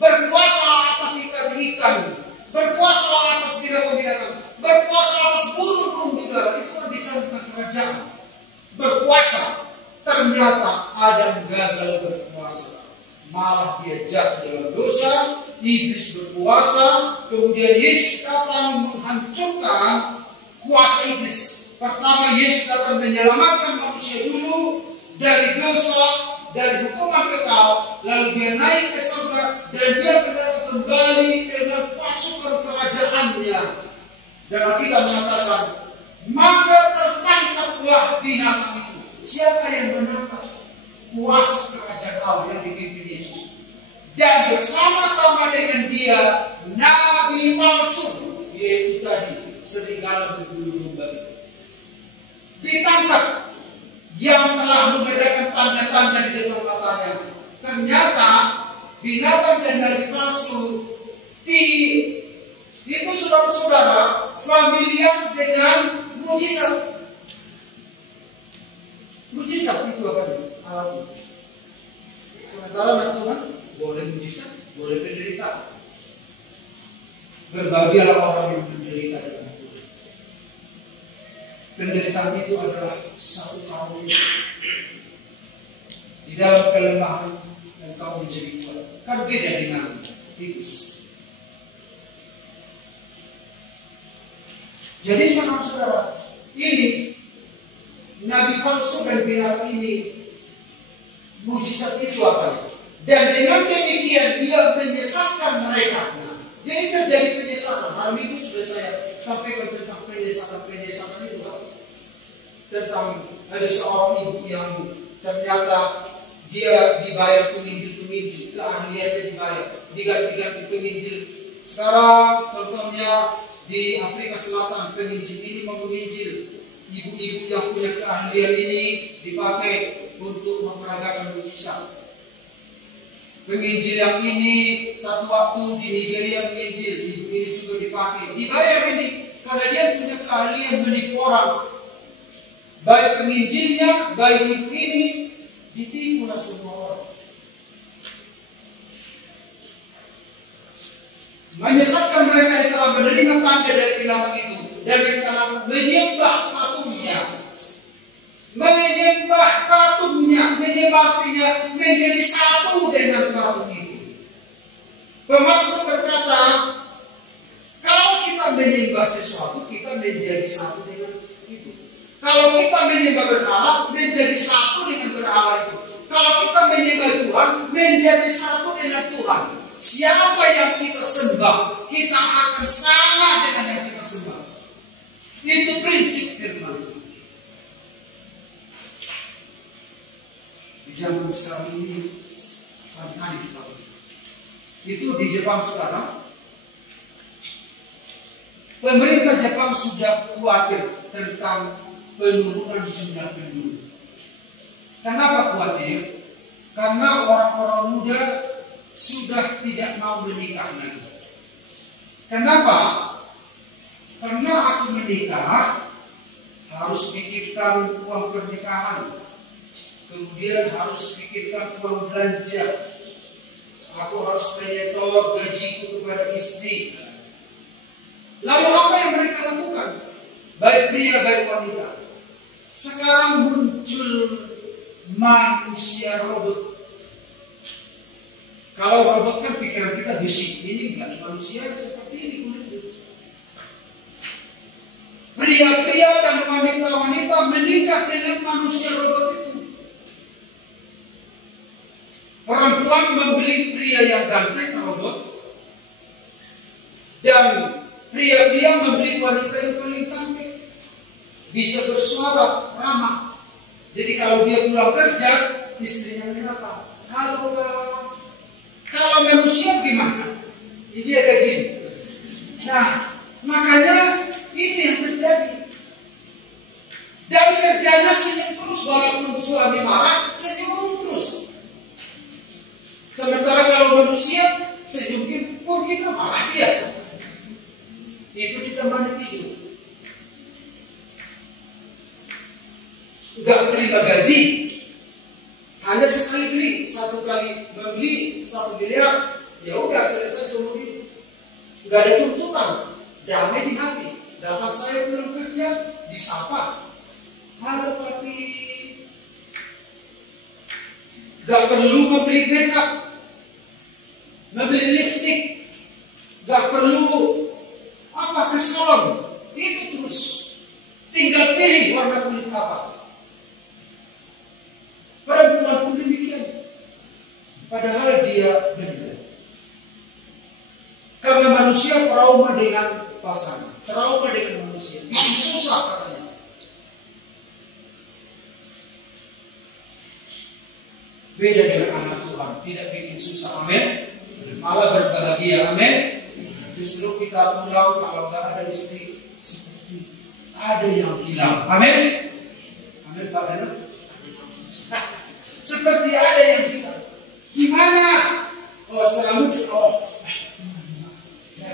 Berkuasa atas ikan-ikan, berkuasa atas binatang-binatang, berkuasa atas burung-burung juga. Itu kan bicara tentang kerajaan. Berkuasa. Ternyata Adam gagal berkuasa. Malah dia jatuh dalam dosa. Iblis berkuasa. Kemudian Yesus datang menghancurkan kuasa iblis. Pertama Yesus datang menyelamatkan manusia dulu dari dosa, dari hukuman kekal, lalu dia naik ke surga dan dia kembali dengan pasukan kerajaannya. Dan kita mengatakan, maka tertangkaplah binatang itu. Siapa yang menangkap? Kuasa kerajaan Allah yang dipimpin Yesus. Dan bersama-sama dengan dia nabi palsu, yaitu tadi serigala berbulu domba. Ditangkap yang telah mengadakan tanda-tanda di depan matanya. Ternyata binatang dan nabi palsu itu saudara-saudara familiar dengan mujizat. Mujizat itu apa? Alat. Sementara anak Tuhan boleh mujizat, boleh penderitaan. Berbahagialah orang yang menderita dengan Tuhan. Penderitaan itu adalah satu karunia. Di dalam kelemahan engkau menjadi kuat. Kan beda dengan iblis. Jadi saudara-saudara, ini nabi palsu dan binatang ini mujizat itu apa? Dan dengan demikian dia menyesatkan mereka. Jadi terjadi penyesatan. Hari Minggu sudah saya sampaikan tentang penyesatan itu. Tentang ada seorang ibu yang ternyata dia dibayar penginjil, keahliannya dibayar, diganti penginjil. Sekarang contohnya di Afrika Selatan, penginjil ini mau menginjil. Ibu-ibu yang punya keahlian ini dipakai untuk memperagakan mujizat. Penginjil yang ini satu waktu di Nigeria menginjil, ibu ini juga dipakai, dibayar ini karena dia punya keahlian menipu orang. Baik penginjilnya, baik ibu ini ditipulah semua orang. Menyesatkan mereka yang telah menerima tanda dari binatang itu dan yang telah menyembah patungnya, menyembahnya menjadi satu dengan patung itu. Pemasmur berkata, kalau kita menyembah sesuatu, kita menjadi satu dengan itu. Kalau kita menyembah berhala, menjadi satu dengan berhala itu. Kalau kita menyembah Tuhan, menjadi satu dengan Tuhan. Siapa yang kita sembah, kita akan sama dengan yang kita sembah. Itu prinsip firman. Di zaman sekarang ini, itu di Jepang sekarang, pemerintah Jepang sudah khawatir tentang penurunan jumlah penduduk. Kenapa khawatir? Karena orang-orang muda sudah tidak mau menikah lagi. Kenapa? Karena aku menikah harus pikirkan uang pernikahan, kemudian harus pikirkan uang belanja. Aku harus menyetor gajiku kepada istri. Lalu apa yang mereka lakukan? Baik pria baik wanita. Sekarang muncul manusia robot. Kalau robot kan pikiran kita besi, ini enggak, manusia seperti ini kulitnya. Pria-pria dan wanita-wanita menikah dengan manusia robot itu. Perempuan membeli pria yang ganteng robot, dan pria-pria membeli wanita yang paling cantik, bisa bersuara ramah. Jadi kalau dia pulang kerja, istrinya menyapa, halo Kak. Kalau manusia gimana? Ini dia gaji. Nah, makanya ini yang terjadi. Dan kerjanya senyum terus, walaupun suami marah, senyum terus. Sementara kalau manusia senyum pun kita marah dia. Itu ditemani tidur. Gak terima gaji, hanya sekali beli, satu kali membeli 1 miliar, ya udah selesai seumur hidup. Gak ada tuntutan, damai di hati. Datang saya pulang kerja, disapa, halo papi. Gak perlu membeli makeup, membeli lipstick, gak perlu ke salon, itu terus. Tinggal pilih warna kulit apa. Perempuan pun demikian. Padahal dia benar. Karena manusia trauma dengan pasangan, trauma dengan manusia, bikin susah katanya. Beda dengan anak Tuhan, tidak bikin susah, amin. Malah berbahagia, amin. Justru kita pulang kalau nggak ada istri, seperti ada yang hilang, amin. Amin Pak Dana. Seperti ada yang hilang. Gimana? Oh setelah muncul, ya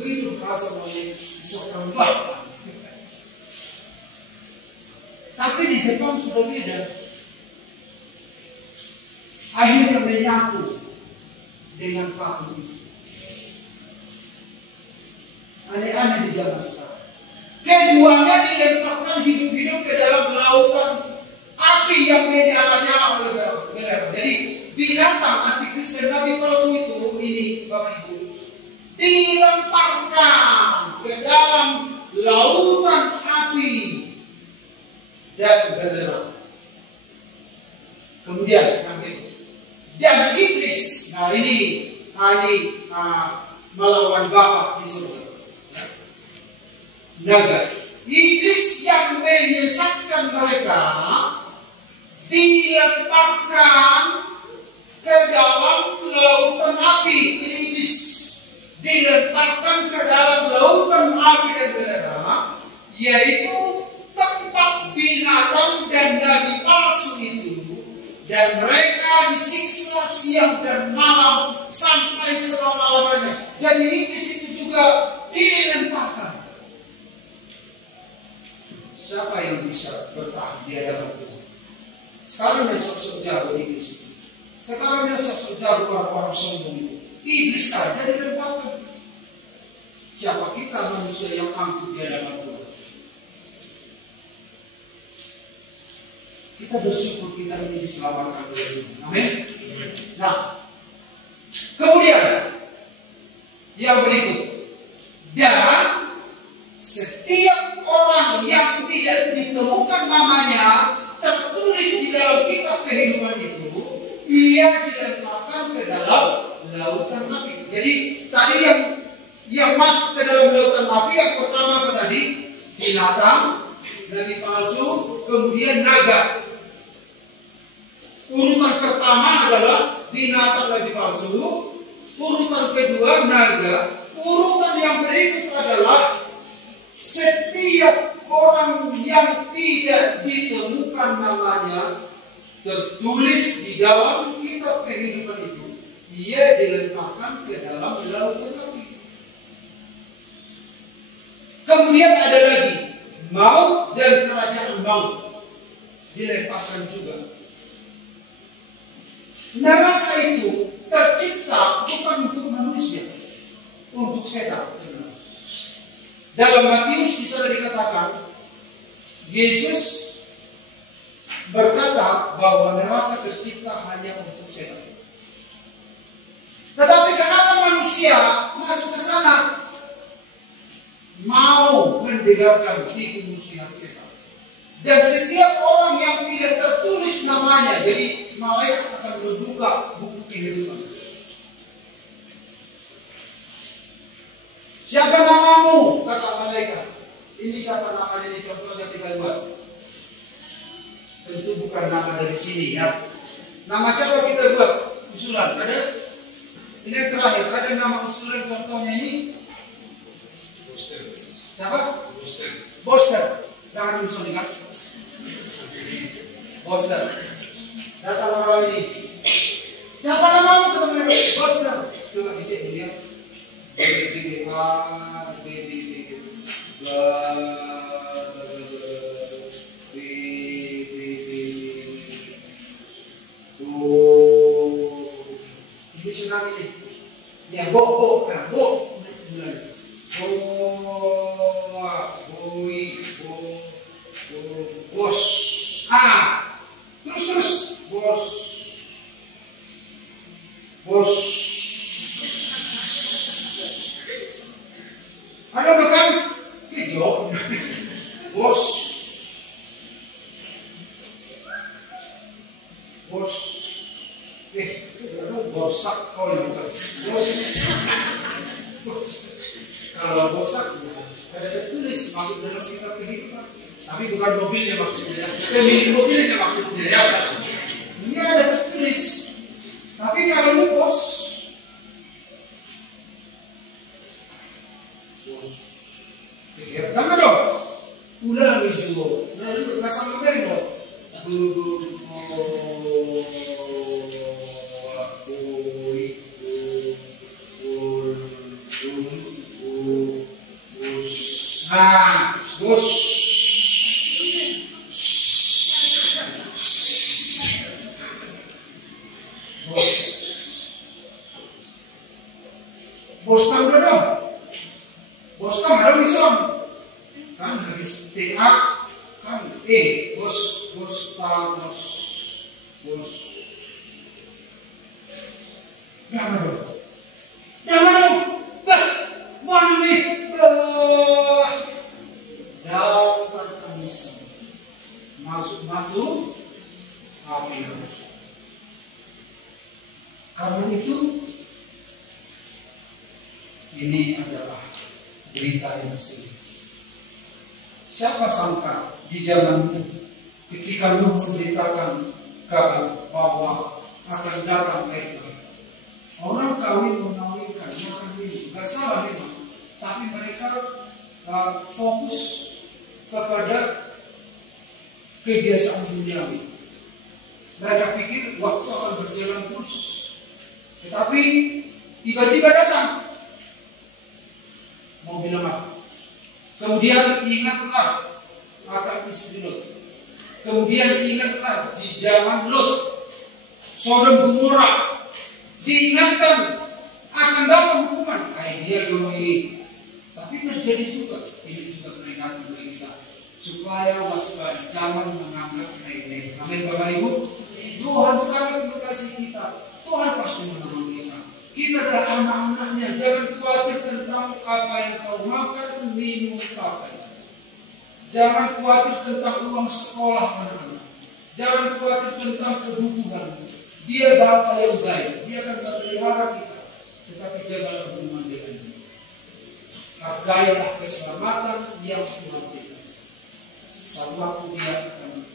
begitu merasa mulai sok kembali. Tapi di Jepang sudah beda. Akhirnya menyatu dengan paku. Aneh-aneh di zaman sekarang. Keduanya dilemparkan hidup-hidup ke dalam lautan api yang menyala-nyala oleh belerang. Jadi binatang antikris dan nabi palsu itu, ini Bapak Ibu, dilemparkan ke dalam lautan api dan belerang. Kemudian yang berikut, dan iblis. Nah ini melawan Bapa di surga. Naga. Iblis yang menyesatkan mereka dilemparkan ke dalam lautan api. Ini iblis dilemparkan ke dalam lautan api dan belerang, yaitu tempat binatang dan nabi palsu itu. Dan mereka disiksa siang dan malam sampai selama-lamanya. Jadi iblis itu juga dilemparkan. Siapa yang bisa bertahan di hadapan Tuhan? Sekarang dia sosok jago iblis. Sekarang dia sosok jago orang-orang sombong itu. Iblis saja dilemparkan. Siapa kita manusia yang angkuh di hadapan Tuhan? Kita bersyukur kita ini diselamatkan oleh Tuhan. Amin. Nah, kemudian yang berikut, dan setiap orang yang tidak ditemukan namanya tertulis di dalam kitab kehidupan itu, ia dilemparkan ke dalam lautan api. Jadi tadi yang masuk ke dalam lautan api yang pertama apa tadi? Binatang, nabi palsu, kemudian naga. Urutan pertama adalah binatang nabi palsu, urutan kedua naga, urutan yang berikut adalah setiap orang yang tidak ditemukan namanya tertulis di dalam kitab kehidupan itu, ia dilemparkan ke dalam lautan api. katakan juga, neraka itu tercipta bukan untuk manusia, untuk setan. Dalam Matius bisa dikatakan, Yesus berkata bahwa neraka tercipta hanya untuk setan. Tetapi kenapa manusia masuk ke sana? Mau mendengarkan tipu muslihat setan. Dan setiap orang yang tidak tertulis namanya, jadi malaikat akan membuka buku kehidupan. Siapa namamu? Kata malaikat. Ini siapa namanya? Ini contohnya kita buat. Tentu bukan nama dari sini ya. Nama siapa kita buat? Usulan. Ada? Ini yang terakhir. Ada nama usulan contohnya ini? Boster. Siapa? Boster. Boster. Jangan usul ingat. Boster. Datang orang ini. Siapa namamu? Kata malaikat. Boster. Coba dicek dulu ya. Ini senang ini. Ya, bo. Bos. Terus. Bos. Ada bukan? Hijau. Bos. Bosak kau yang bos. Kalau bosak, ada tertulis masuk dalam kitab kehidupan. Tapi bukan mobilnya maksudnya, pemilik mobilnya maksudnya ya. Ini ada tertulis. Tapi kalau lu bos. Nama dong, ulang visual. Lalu rasa modern dong. Bos tahu dong. Bos tahu adaison. Kan habis TA kan bos jangan dong bah mana nih dapat kamisan masuk matu amin. Karena itu ini adalah berita yang serius. Siapa sangka di zamanmu ketika Nuh memberitakan kabar bahwa akan datang air bah. Orang mengawinkan, makan minum, gak salah memang. Tapi mereka fokus kepada kebiasaan duniawi. Mereka pikir waktu akan berjalan terus. Tetapi tiba-tiba datang. Mau bilang apa? Kemudian ingatlah akan istri Lot. Kemudian ingatlah di zaman Lot, Sodom Gomora, diingatkan akan datang hukuman. Dia ini, tapi terjadi juga. Ini juga peringatan bagi kita supaya waspada, jangan menganggap remeh. Amin Bapak Ibu. Tuhan sangat mengasihi kita. Tuhan pasti menolong kita. Kita adalah anak-anaknya. Jangan khawatir tentang apa yang kau makan, minum, pakai. Jangan khawatir tentang uang sekolah anak-anak. Jangan khawatir tentang kebutuhan. Dia Bapa yang baik. Dia akan memelihara kita. Tetapi janganlah hubungan dengan dia. Hargailah keselamatan yang Tuhan berikan. Suatu waktu dia akan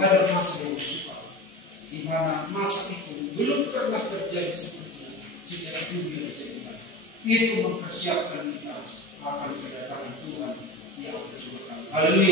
ada masa yang suka. Di mana masa itu belum pernah terjadi seperti sejak dunia diciptakan. Itu mempersiapkan kita akan kedatangan Tuhan yang kedua kali. Haleluya.